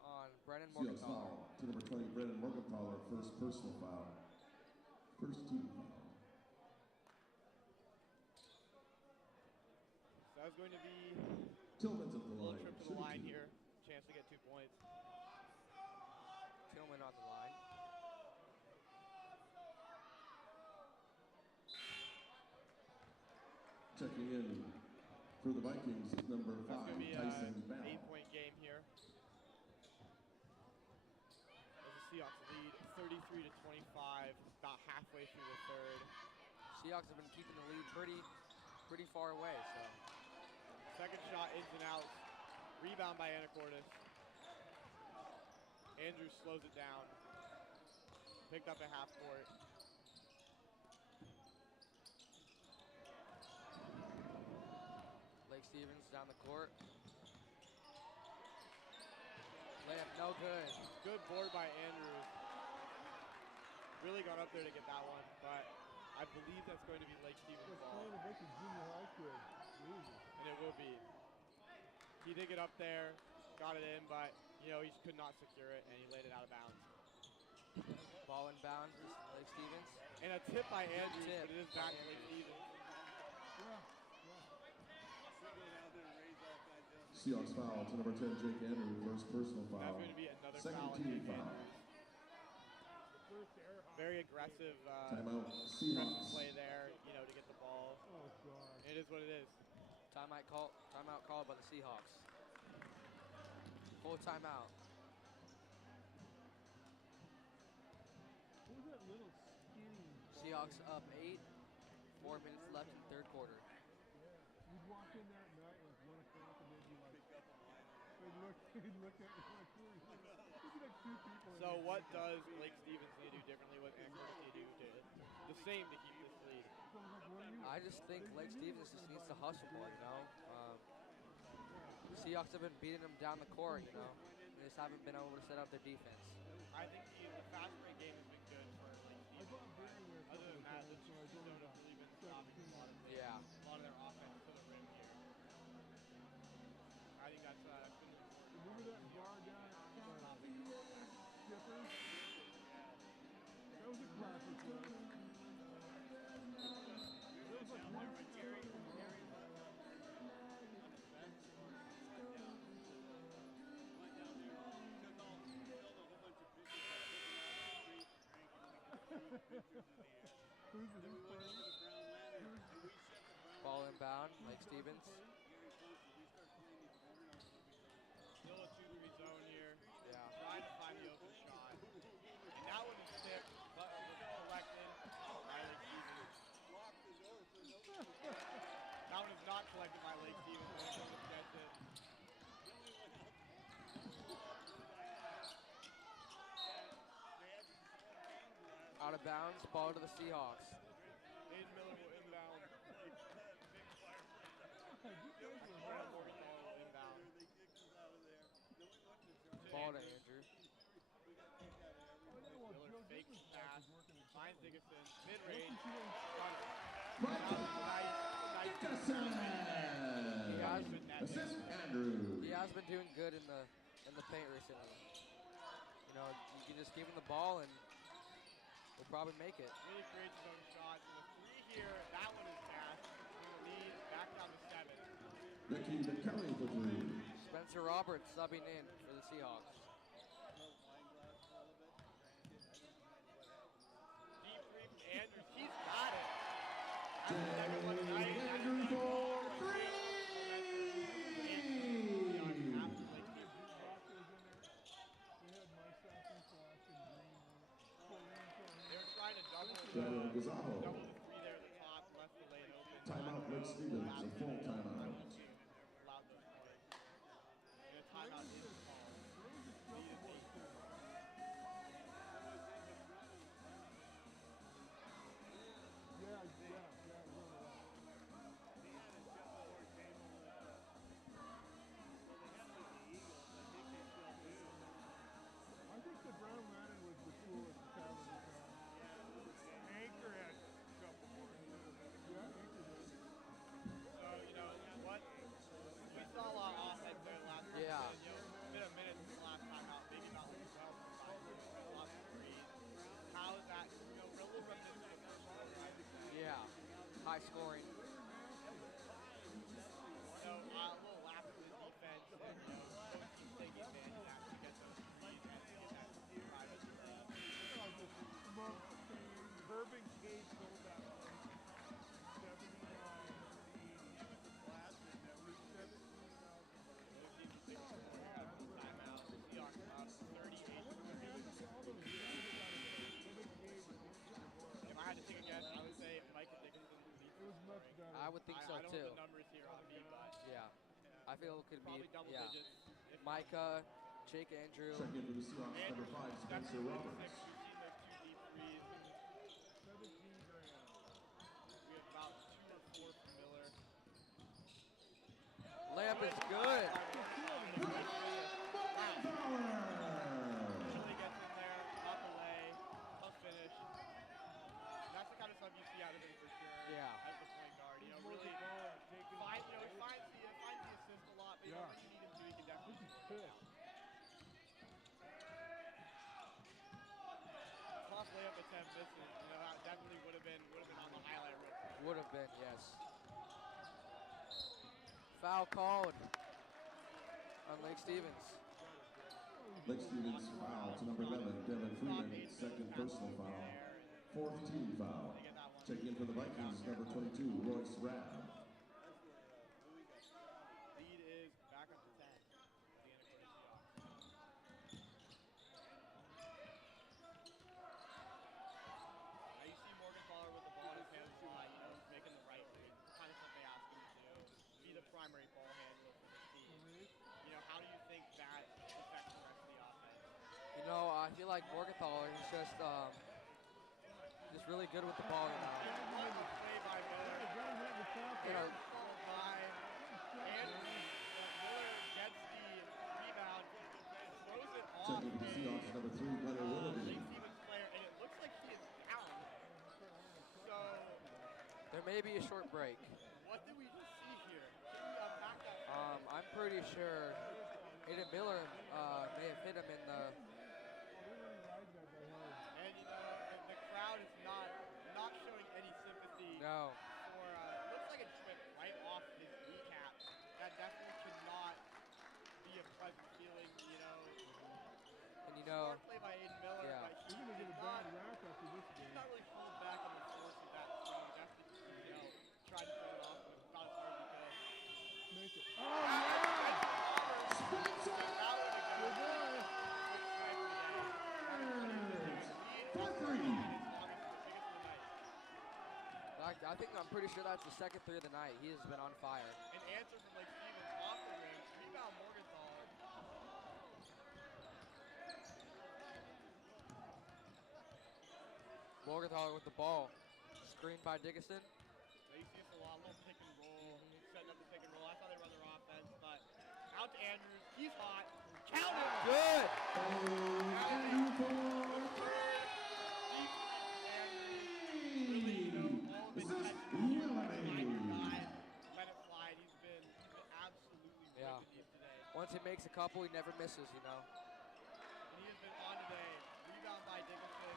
On Brennan Seahawks Morgenthaler. foul to number 20, Brennan Morgenthaler, first personal foul. First team foul. So that's going to be Tillman's at the a little line. trip to the line here. Chance to get 2 points. Tillman on the line. Checking in for the Vikings is number 5, That's going to be Tyson an Bell. 8-point game here. As the Seahawks lead 33 to 25, about halfway through the third. Seahawks have been keeping the lead pretty far away. So Second shot ins and outs. Rebound by Anacortes. Andrews slows it down. Picked up at half court. Lake Stevens down the court. Layup no good. Good board by Andrews. Really got up there to get that one, but I believe that's going to be Lake Stevens' It's ball. playing a bunch of junior high kids. Jesus. And it will be. He did get up there, got it in, but he could not secure it, and he laid it out of bounds. Ball inbound is Lake Stevens. And a tip by Andrews, tip but it is back to Lake Stevens. Seahawks foul to number 10, Jake Andrews, first personal That's foul. going to be another Second foul on team Jake foul. Andrews. Very aggressive, Timeout, aggressive Seahawks. play there, to get the ball. Oh, God. It is what it is. Timeout called by the Seahawks. Full timeout. What was that little skinny ball? Seahawks up 8. 4 minutes left in third quarter. Yeah. You'd walk in that night like 1 o'clock and they'd be like, they'd look at you like, who are you? There'd be like 2 people. in So there. what does Lake Stevens need to do differently? What Anacortes need to do the same to keep this lead? So I was like, what are you? I just think Lake Stevens just needs to hustle more, Seahawks have been beating them down the court, They just haven't been able to set up their defense. I think the fast break game has been good for Lake I Stevens. bought Barry there a Other couple than of that, times, so I the told him Stones about have really been stopping a lot of Yeah. their offense to the rim here. I think that's been important. Remember that bar down at Skipper's? That was a classic one. There was like one Jerry. Ball inbound, Lake Stevens. Still a 2-3 zone here. Yeah. Trying to find the open shot. And that one is tipped, but it was collected by Lake Stevens. That one is not collected by Lake Stevens. Anacortes gets it. Out of bounds, ball to the Seahawks. Aiden Miller will inbound. Brennan Morgenthaler will inbound. Ball to Andrew. Miller fakes the pass. Finds Dickinson. Mid-range. Assist Andrews. He has been doing good in the paint recently. You can just give him the ball and he'll probably make it. Really creates his own shots. And a 3 here. That one is fast. Going to lead back down to 7. Ricky McKelly for 3. Spencer Roberts subbing in for the Seahawks. Deep 3 from Andrews. He's got it. That's the second one tonight. Andrews for 3. Double the 3 Gazabo. there at the top, left the lane open. Timeout, Lake Stevens, a full timeout. Allowed those points. And a timeout is called. Lead is 8. think so I don't too. have the numbers here on me, but Yeah. I feel it could probably be, double yeah. digits. If Micah, Jake Andrew. Check in for the Seahawks, number 5, Spencer definitely Roberts. 6. We've seen those 2 deep threes. 17 grand. We have about 2 or 4 from Miller. Layup is good. Really gets in there, up the lay, tough finish. And that's the kind of stuff you see out of him for sure. Yeah. As the point guard, you know, really he finds the assist a lot, but you know, when you need him to, he can definitely score it down. Tough layup attempt misses. You know, that definitely would have been on the highlight reel. Would have been, yes. Foul called on Lake Stevens. Lake Stevens foul to number 11, Devin Freeman, second personal foul. 4th team foul. Checking in for the Vikings, number 22, Royce Rabb. Lead is back up to 10. The Anacortes Seahawks. Now you see Morgenthaler with the ball in his hands a lot, you know, he's making the right read. The kind of stuff they ask him to do. Be the primary ball handler for the team. You know, how do you think that affects the rest of the offense? You know, I feel like Morgenthaler is just really good with the ball, you know. What a play by Miller. You know, By Anderson. Miller gets the rebound, throws it off Checking in for the Seahawks, number 3, Gunnar Willoughby. Lake Stevens player, and it looks like he is down. So, there may be a short break. what did we just see here? Can we unpack that? I'm pretty sure Aiden Miller may have hit him in the. And you know, the crowd is not showing any sympathy No. for looks like it went right off his kneecap. That definitely could not be a pleasant feeling, you know. And you know, Smart play by Aiden Miller, yeah. but he did not really hold back on the force of that throw. Definitely, you know, tried to throw it off with about as hard as he could. Make it. Oh, yeah! Spencer! Good boy! For 3. I think I'm pretty sure that's the second 3 of the night. He has been on fire. An answer from Lake Stevens off the rim. Rebound Morgenthaler. Morgenthaler with the ball. Screened by Dickinson. They see this a lot, little pick and roll, setting up the pick and roll. That's how they run their offense, but out to Andrews. He's hot. Count it! Good! This is Willoughby. Let it slide. He's been absolutely Yeah. ripping these today. Once he makes a couple, he never misses, you know. And he has been on today. Rebound by Dickinson.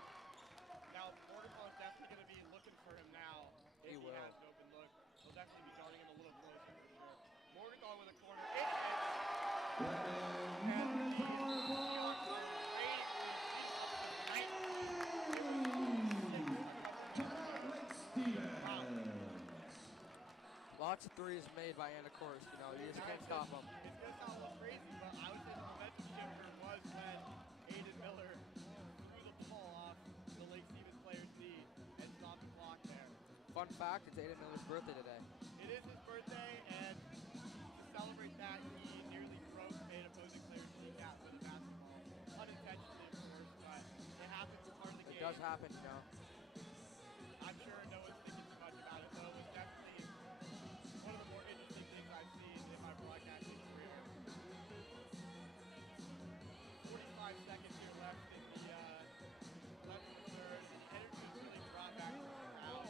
Now, Morgenthaler's definitely going to be looking for him now. He If he will. has an open look. He'll definitely be guarding him a little closer for sure. Morgenthaler with a corner. It hits. Morgenthaler for 3. Lots of threes made by Anacortes, you know. You just can't stop them. It's going to sound a little crazy, but I would say the momentum shifter was when Aiden Miller threw the ball off the Lake Stevens player's knee and stopped the clock there. Fun fact, it's Aiden Miller's birthday today. It is his birthday, and to celebrate that, he nearly broke an opposing player's kneecap with a basketball. Unintentionally, of course, but it happens. It's part of the game. It does happen, you know. I'm sure no one's thinking too much about it, though. It was definitely one of the more interesting things I've seen in my broadcasting career. 45 seconds here left in the third. Energy is really brought back to the crowd.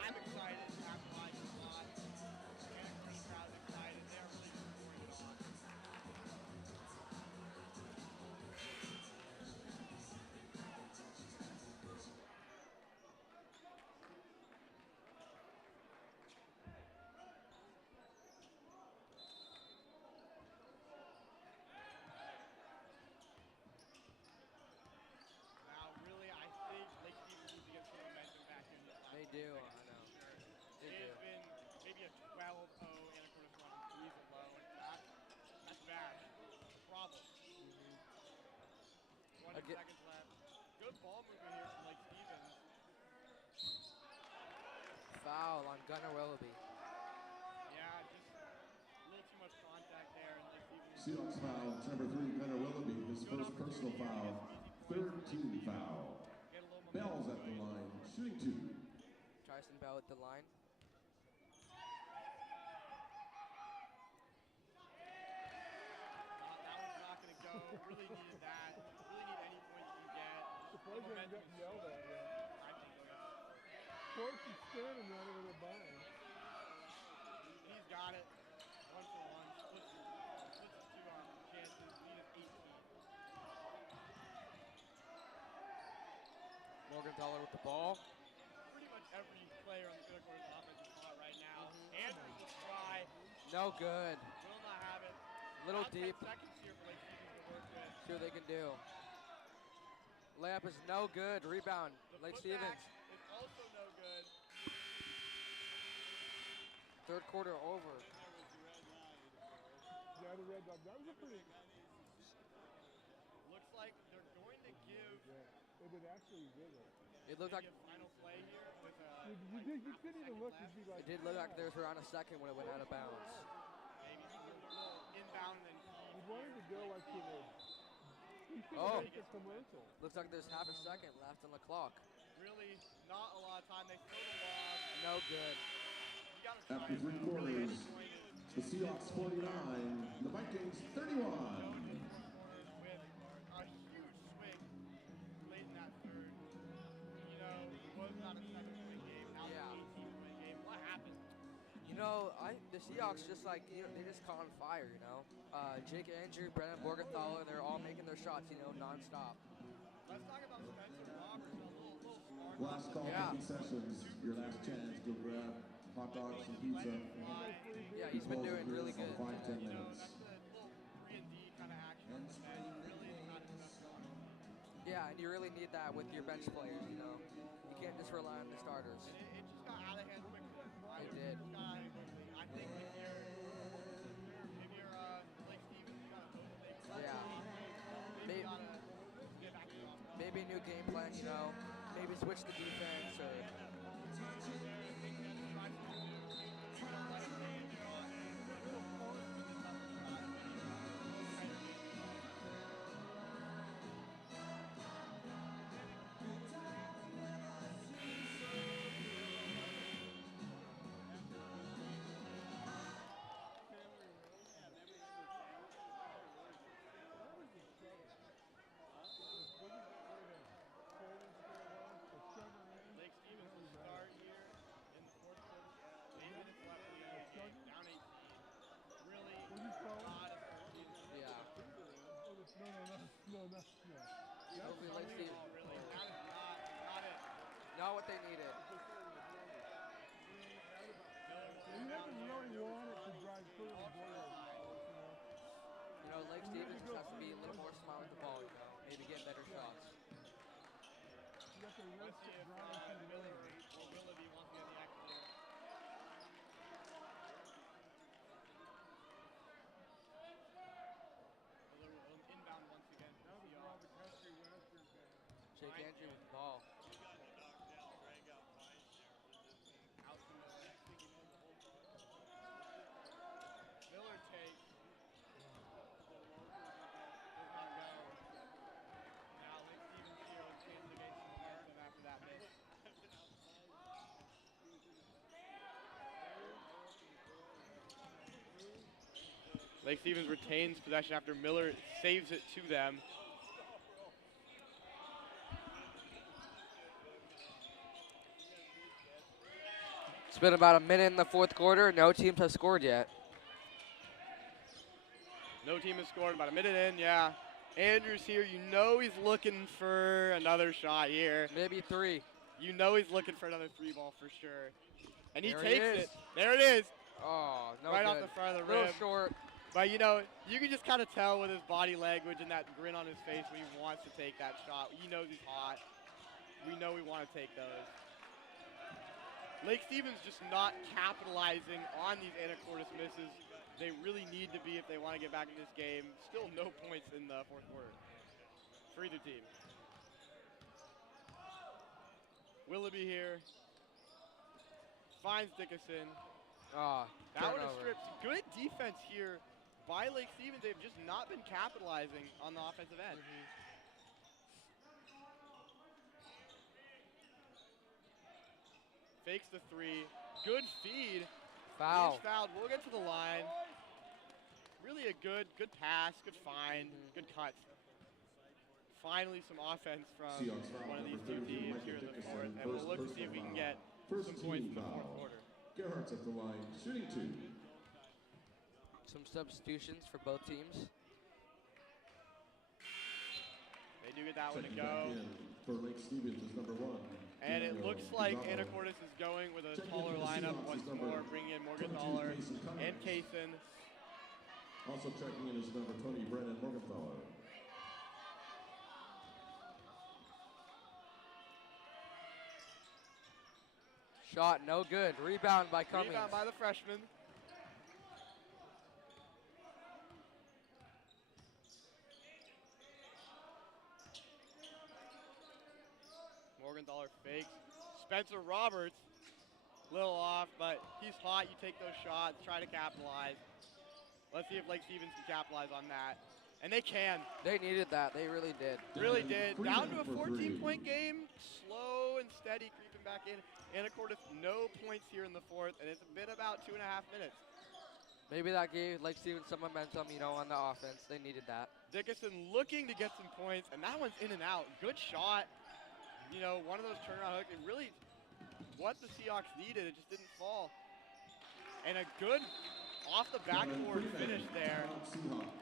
I'm excited to have to watch this lot. And the crowd's excited. They are really just pouring it on. Now, really, I think Lake Stevens needs to get some momentum back in this last They do, I know. They It do. has been maybe a 12-0 Anacortes run on threes alone. That's bad. It's a problem. 20 Again- seconds left. Good ball movement here from Lake Stevens. Foul on Gunnar Willoughby. Seahawks foul, number 3, Gunnar Willoughby, his first personal foul, third team foul. Bell's at the line, shooting 2. Tyson Bell at the line. That one's not going to go. Really needed that. Really need any point you can get. Surprised they haven't gotten yelled at yet. I think so. Coach is standing right over there by him. He's got it. 1 for 1. Splits his 2 chances. He is 8 feet. Morgenthaler with the ball. Pretty much every player on the Intercourse offense is hot right now. Andrews will try. No good. Will not have it. Little About 10 deep. seconds here for Lake Stevens to work with. See what they can do. Layup is no good. Rebound. The Lake putback Stevens. is also no good. Third quarter over. Yeah, the red dot. That was a pretty. Looks like they're going to give Yeah, it would actually wiggle. It looked like maybe a final play here with You couldn't even look. You'd be like. it did look like there was around a second when it went out of bounds. maybe a little inbound and then You wanted to go like to the. You could Oh. make a commercial. Looks like there's half a second left on the clock. really not a lot of time. They throw the lob. No good. You got to try After it. 3 Really any quarters, point. the Seahawks 49, the Vikings 31. With a huge swing late in that third. You know, it was not a 7-point game. Now it's Yeah. an 18-point game. What happened? You know, the Seahawks just like they just caught on fire. You know, Jake Andrew, Brennan Morgenthaler, they're all making their shots. You know, nonstop. Let's talk about Spencer Roberts. A little spark. Last call Yeah. for concessions. Your last chance to grab hot dogs and pizza. Yeah, he's been doing really good. 5-10 You know, minutes. that's the little 3-and-D kind of action on the bench. Really kind of stuff going on. Yeah, and you really need that with your bench players. You know, you can't just rely on the starters. And it just got out of hand quickly. It did. Just got out of hand quickly. I think if you're Lake Stevens, you got to overtake. Yeah. Maybe got to get back to the offense. Maybe a new game plan. You know, maybe switch the defense or. Lake Stevens will start here in the fourth quarter. 8 minutes left in the game. Down 18. Really gotta start seeing this. Yeah. No. Hopefully Lake Stevens. Oh, really? That is not it. Not what they needed. You never really want it to drive through the border. You know, Lake Stevens just has to be a little more smart with the ball. You know, maybe get better shots. You have to Let's risk see it if driving through the Miller border. or Willoughby wants to get the action here. Miller will inbound once again. That was Robert Country Western fan. Jake Andrew with the ball. Out to Miller. Miller takes. Does not go. Now Lake Stevens here with chance to gain some momentum after that miss. Lake Stevens retains possession after Miller saves it to them. It's been about a minute in the fourth quarter. No teams have scored yet. No team has scored. About a minute in, yeah. Andrews here, you know he's looking for another shot here. Maybe 3. You know he's looking for another 3-ball for sure. And he There takes it is. it. There it is. Oh, no Right good. off the front of the Little rim. short. But you know, you can just kind of tell with his body language and that grin on his face when he wants to take that shot. He knows he's hot. We know we want to take those. Lake Stevens just not capitalizing on these Anacortes misses. They really need to be if they want to get back in this game. Still no points in the fourth quarter for either team. Willoughby here. Finds Dickinson. Ah, That one is turnover. stripped. Good defense here by Lake Stevens. They've just not been capitalizing on the offensive end. Fakes the three. Good feed. Foul. He's fouled. We'll get to the line. Really a good pass, good find, good cut. Finally some offense from one of these two teams here in the fourth, and we'll look to see if we can get some points in the fourth quarter. Gerhardt's at the line, shooting 2. Some substitutions for both teams. They do get that one to Checking go. back in for Lake Stevens is number 1. And it looks like Gonzalo. Anacortes is going with a Checking taller in for the lineup Seahawks once is number more, bringing in 22, Morgenthaler Jason Cummings. and Kaysen. Also checking in is number 20, Brennan Morgenthaler. Shot, no good. Rebound by Cummings. Rebound by the freshman. Morgenthaler fakes. Spencer Roberts, little off, but he's hot. You take those shots, try to capitalize. Let's see if Lake Stevens can capitalize on that. And they can. They needed that. They really did. Really did. Down to a For 14-point game. Slow and steady creeping back in. Anacortes, no points here in the fourth, and it's been about 2.5 minutes. Maybe that gave Lake Stevens some momentum, you know, on the offense. They needed that. Dickinson looking to get some points, and that one's in and out. Good shot. You know, one of those turnaround hooks. And really, what the Seahawks needed, it just didn't fall. And a good off the backboard finish there.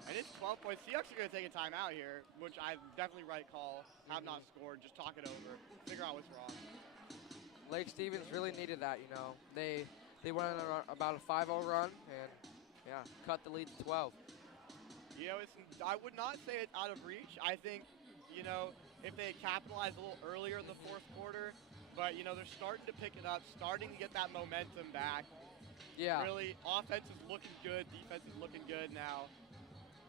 And it's 12 points. Seahawks are going to take a timeout here, which I definitely right call. Have not scored. Just talk it over. Figure out what's wrong. Lake Stevens really needed that, you know. They went on about a 5-0 run and, yeah, cut the lead to 12. You know, I would not say it's out of reach. I think, you know, if they had capitalized a little earlier in the fourth quarter, but, you know, they're starting to pick it up, starting to get that momentum back. Yeah. Really, offense is looking good, defense is looking good now.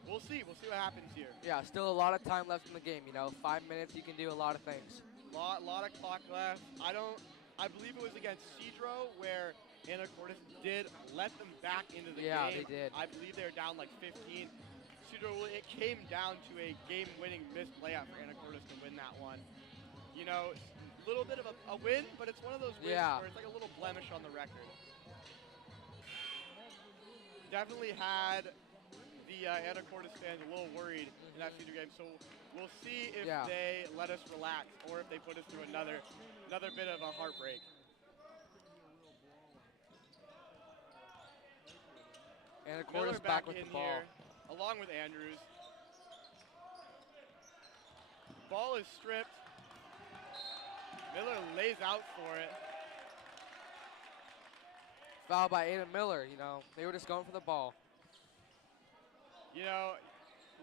We'll see what happens here. Yeah, still a lot of time left in the game, you know. 5 minutes, you can do a lot of things. Lot of clock left. I believe it was against Cedro where Anacortes did let them back into the game. Yeah, they did. I believe they were down like 15. Cedro, it came down to a game-winning missed layup for Anacortes to win that one. You know, a little bit of a win, but it's one of those wins where it's like a little blemish on the record. Definitely had the Anacortes fans a little worried in that Cedar game, so we'll see if they let us relax or if they put us through another bit of a heartbreak. Anacortes Miller back back with in the ball. here, along with Andrews. Ball is stripped. Miller lays out for it. Foul by Aiden Miller, you know. They were just going for the ball. You know,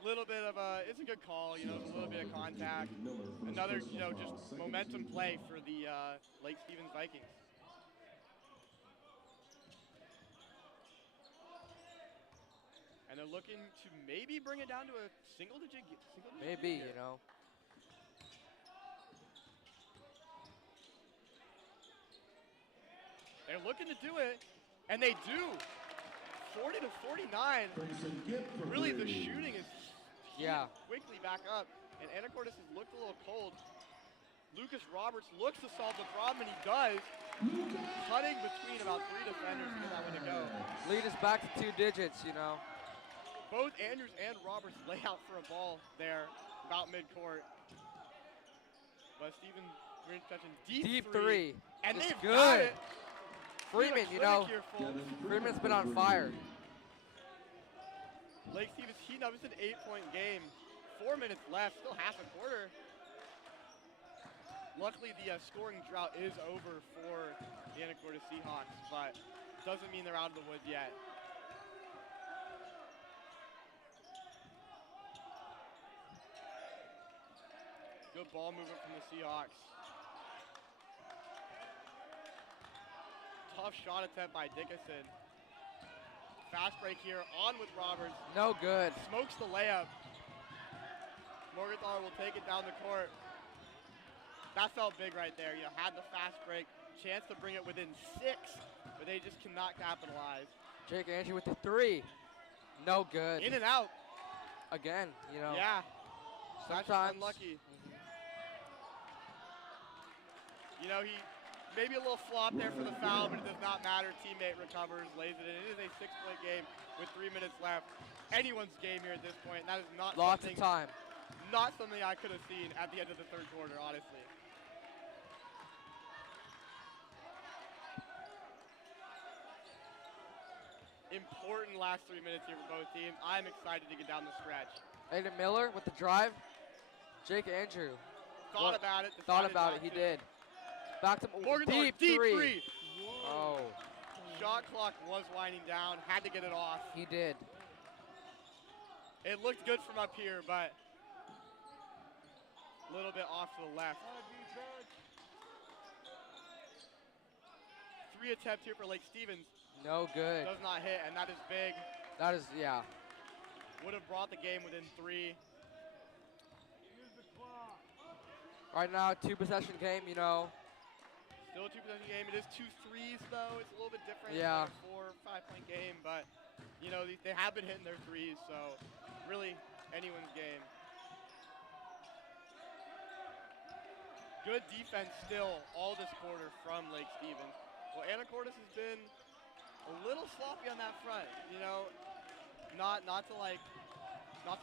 it's a good call, you know, it's a little bit of contact. Another, you know, just momentum play for the Lake Stevens Vikings. And they're looking to maybe bring it down to a single digit Maybe, here. you know. They're looking to do it, and they do. 40 to 49. Really, the shooting is quickly back up, and Anacortes has looked a little cold. Lucas Roberts looks to solve the problem, and he does. Cutting between about 3 defenders to get that one to go. Lead is back to 2 digits, you know. Both Andrews and Roberts lay out for a ball there, about midcourt. But Steven Grinch touching deep three. And it's they've good. got it. Freeman, you know, Freeman's been on fire. Lake Stevens heating up. It's an 8-point game. 4 minutes left, still half a quarter. Luckily, the scoring drought is over for the Anacortes Seahawks, but doesn't mean they're out of the woods yet. Good ball movement from the Seahawks. Tough shot attempt by Dickinson. Fast break here, on with Roberts. No good. Smokes the layup. Morgenthaler will take it down the court. That felt big right there. You know, had the fast break, chance to bring it within 6, but they just cannot capitalize. Jake Andrew with the 3. No good. In and out. Again, you know. Yeah. That's just Sometimes. unlucky. You know, he maybe a little flop there for the foul, but it does not matter. Teammate recovers, lays it in. It is a 6-point game with 3 minutes left. Anyone's game here at this point. And that is not Lots something, of time. not something I could have seen at the end of the third quarter, honestly. Important last 3 minutes here for both teams. I'm excited to get down the stretch. Aiden Miller with the drive. Jake Andrew. Thought about it. Thought decided about not it. He to. did. Back to Morgan deep three. three. Oh, Shot clock was winding down. Had to get it off. he did. It looked good from up here, but a little bit off to the left. 3 attempt here for Lake Stevens. No good. Does not hit, and that is big. That is, yeah. Would have brought the game within 3. Right now, 2-possession game, you know. Still a 2-possession game. It is 2 threes, though. It's a little bit different. Yeah. It's like a 4 or 5 point game, but, you know, they have been hitting their threes, so really anyone's game. Good defense still all this quarter from Lake Stevens. Well, Anacortes has been a little sloppy on that front, you know. Not to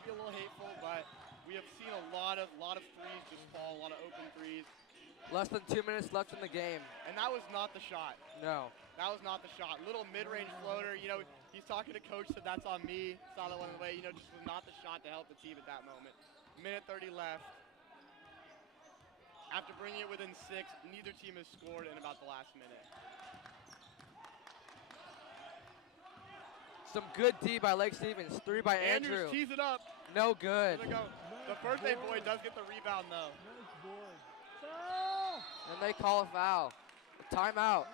be a little hateful, but we have seen a lot of threes just fall, a lot of open threes. Less than 2 minutes left in the game. And that was not the shot. No. That was not the shot. Little mid-range floater, you know, he's talking to coach, said that's on me. Saw that one away, you know, just was not the shot to help the team at that moment. Minute 30 left. After bringing it within 6, neither team has scored in about the last minute. Some good D by Lake Stevens. 3 by Andrew. Andrews tees it up. No good. There we go. The birthday boy does get the rebound, though. And they call a foul. A timeout.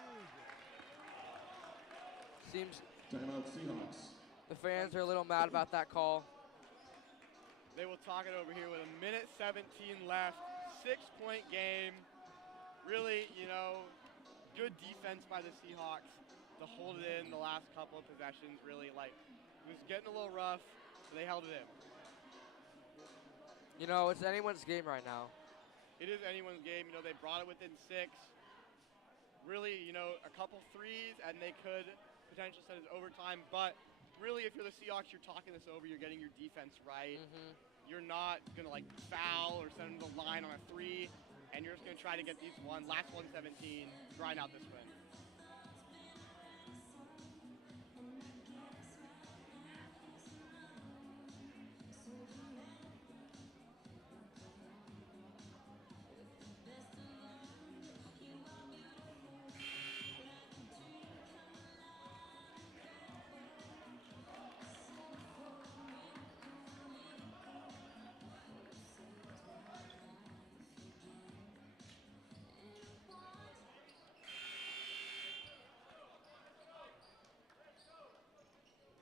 Seems Timeout Seahawks. the fans are a little mad about that call. They will talk it over here with a minute 17 left. 6-point game. Really, you know, good defense by the Seahawks to hold it in the last couple of possessions. Really, like, it was getting a little rough, but they held it in. You know, it's anyone's game right now. It is anyone's game. You know, they brought it within 6. Really, you know, a couple threes, and they could potentially send it to overtime. But really, if you're the Seahawks, you're talking this over. You're getting your defense right. You're not going to, like, foul or send them to the line on a 3, and you're just going to try to get these last 117, grind out this win.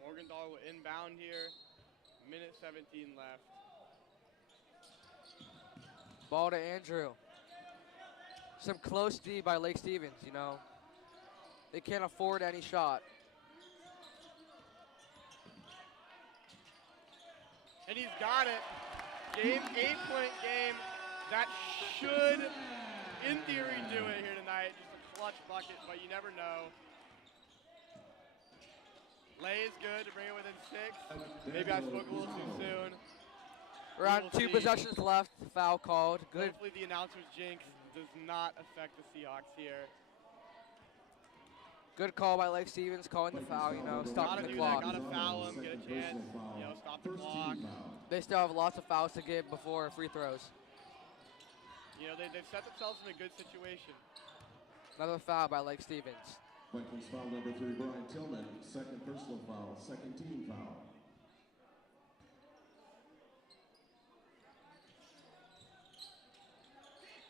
Morgenthau will inbound here. Minute 17 left. Ball to Andrew. Some close D by Lake Stevens, you know. They can't afford any shot. And he's got it. 8-point game. That should, in theory, do it here tonight. Just a clutch bucket, but you never know. Lay is good to bring it within 6. Maybe I spoke a little too soon. Around 2 possessions left. Foul called. Good. Hopefully the announcer's jinx does not affect the Seahawks here. Good call by Lake Stevens, calling the foul, you know, stopping the clock. Gotta foul him, get a chance, you know, stop the clock. They still have lots of fouls to give before free throws. You know, they've set themselves in a good situation. Another foul by Lake Stevens. Vikings foul number 3, Brian Tillman. Second personal foul, second team foul.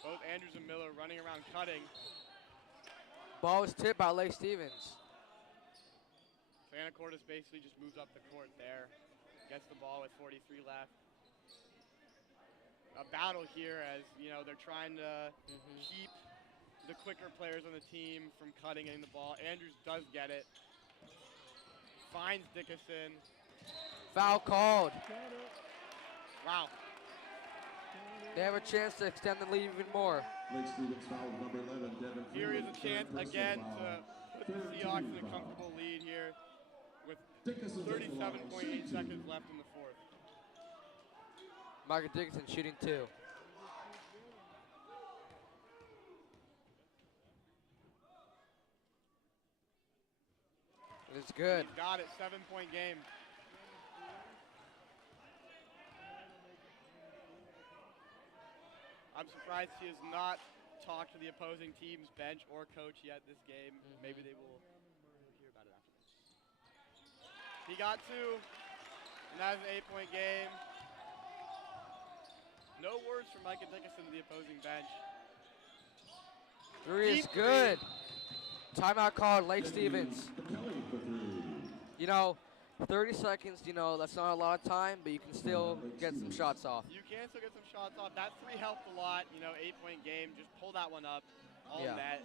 Both Andrews and Miller running around cutting. Ball is tipped by Lake Stevens. Anacortes basically just moves up the court there. Gets the ball with 43 left. A battle here as, you know, they're trying to keep the quicker players on the team from cutting, getting the ball. Andrews does get it. Finds Dickinson. Foul called. Wow. They have a chance to extend the lead even more. Lake Stevens foul number 11, Devin Here is Freeman, a chance third again personal to foul. put the Third Seahawks in team a foul. comfortable lead here with Dickinson's at the line, 37.8 shooting seconds two. left in the fourth. Michael Dickinson shooting 2. It's good. He's got it, 7-point game. I'm surprised he has not talked to the opposing team's bench or coach yet this game. Maybe they will hear about it after this. He got 2, and that is an 8-point game. No words from Micah Dickinson to the opposing bench. 3 is Deep good. Timeout called, Lake Stevens. Kelly for three. You know, 30 seconds, you know, that's not a lot of time, but you can still get some shots off. You can still get some shots off. That 3 helped a lot. You know, 8-point game. Just pull that one up. All Yeah. net.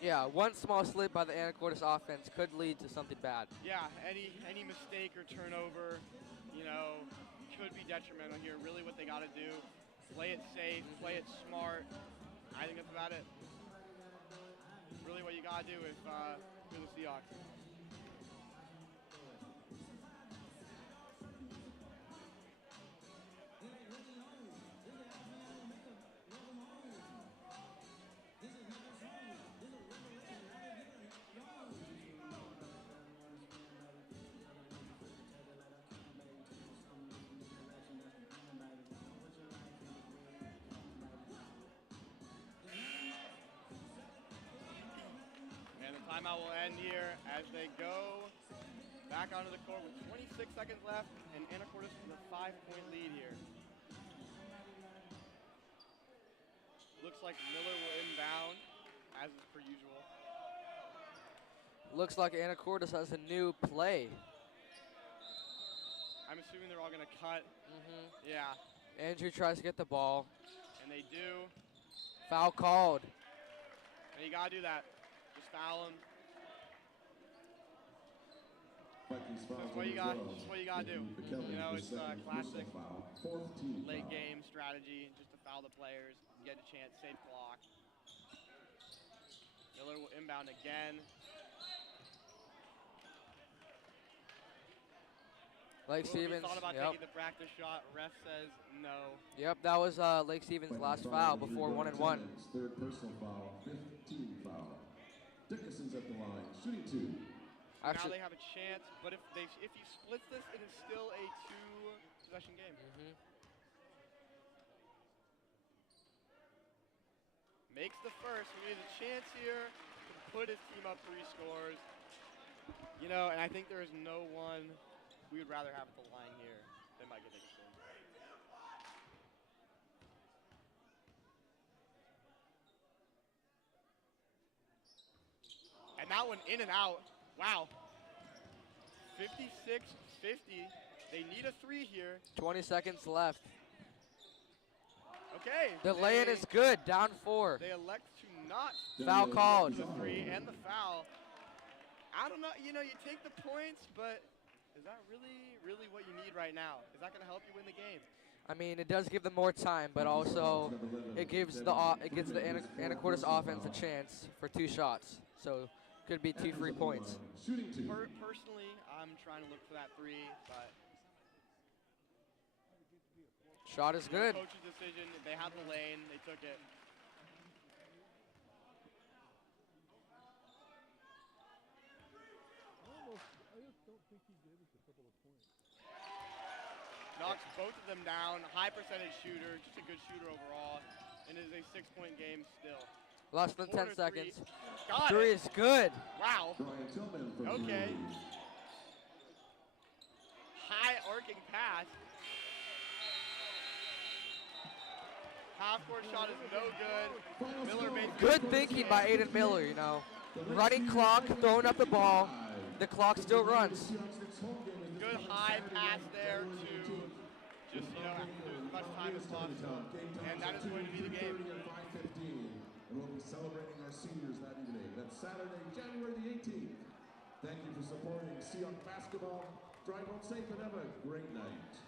Yeah, one small slip by the Anacortes offense could lead to something bad. Yeah, any mistake or turnover, you know, could be detrimental here. Really what they got to do, play it safe, play it smart. I think that's about it. Really what you got to do if you're the Seahawks. Timeout will end here as they go back onto the court with 26 seconds left, and Anacortes with a 5-point lead here. Looks like Miller will inbound, as is per usual. Looks like Anacortes has a new play. I'm assuming they're all going to cut. Yeah, Andrew tries to get the ball. and they do. Foul called. And you got to do that. Just foul him. That's what you got. That's what you got to do. You know, it's a classic late game strategy, just to foul the players, get a chance, save clock. Miller will inbound again. Lake Stevens. Thought about Yep. taking the practice shot. Ref says no. Yep, that was Lake Stevens' last foul before 1 and 1. Third personal foul, 15 foul. Dickinson's at the line, shooting 2. Now Actually, they have a chance, but if he splits this, it is still a 2-possession game. Makes the first. He has a chance here to put his team up 3 scores. You know, and I think there is no one we would rather have at the line here than Micah Dickinson. And that one in and out. Wow. 56-50. They need a 3 here. 20 seconds left. Okay. The lay-in is good, down 4. They elect to not Foul called. the 3 and the foul. I don't know. You know, you take the points, but is that really what you need right now? Is that going to help you win the game? I mean, it does give them more time, but also it gives the Anacortes offense a chance for 2 shots. So could be 2 free points. Personally, I'm trying to look for that 3, but Shot is good. coach's decision. They had the lane. They took it. I just don't think he gave us a couple of points. Knocks both of them down. High percentage shooter. Just a good shooter overall. And it is a 6-point game still. Less than 10 Corner 3. seconds. Got 3 it. is good. Wow. Brian Tillman for Okay. 3. High arcing pass. Half-court shot is no good. Miller makes Good thinking by Aiden Miller, you know. Running clock, throwing up the ball. The clock still runs. good high pass there to just, you know, do as much time as possible. And that is going to be the game. And we'll be celebrating our seniors that evening. That's Saturday, January the 18th. Thank you for supporting Seahawks basketball. Drive home safe and have a great night.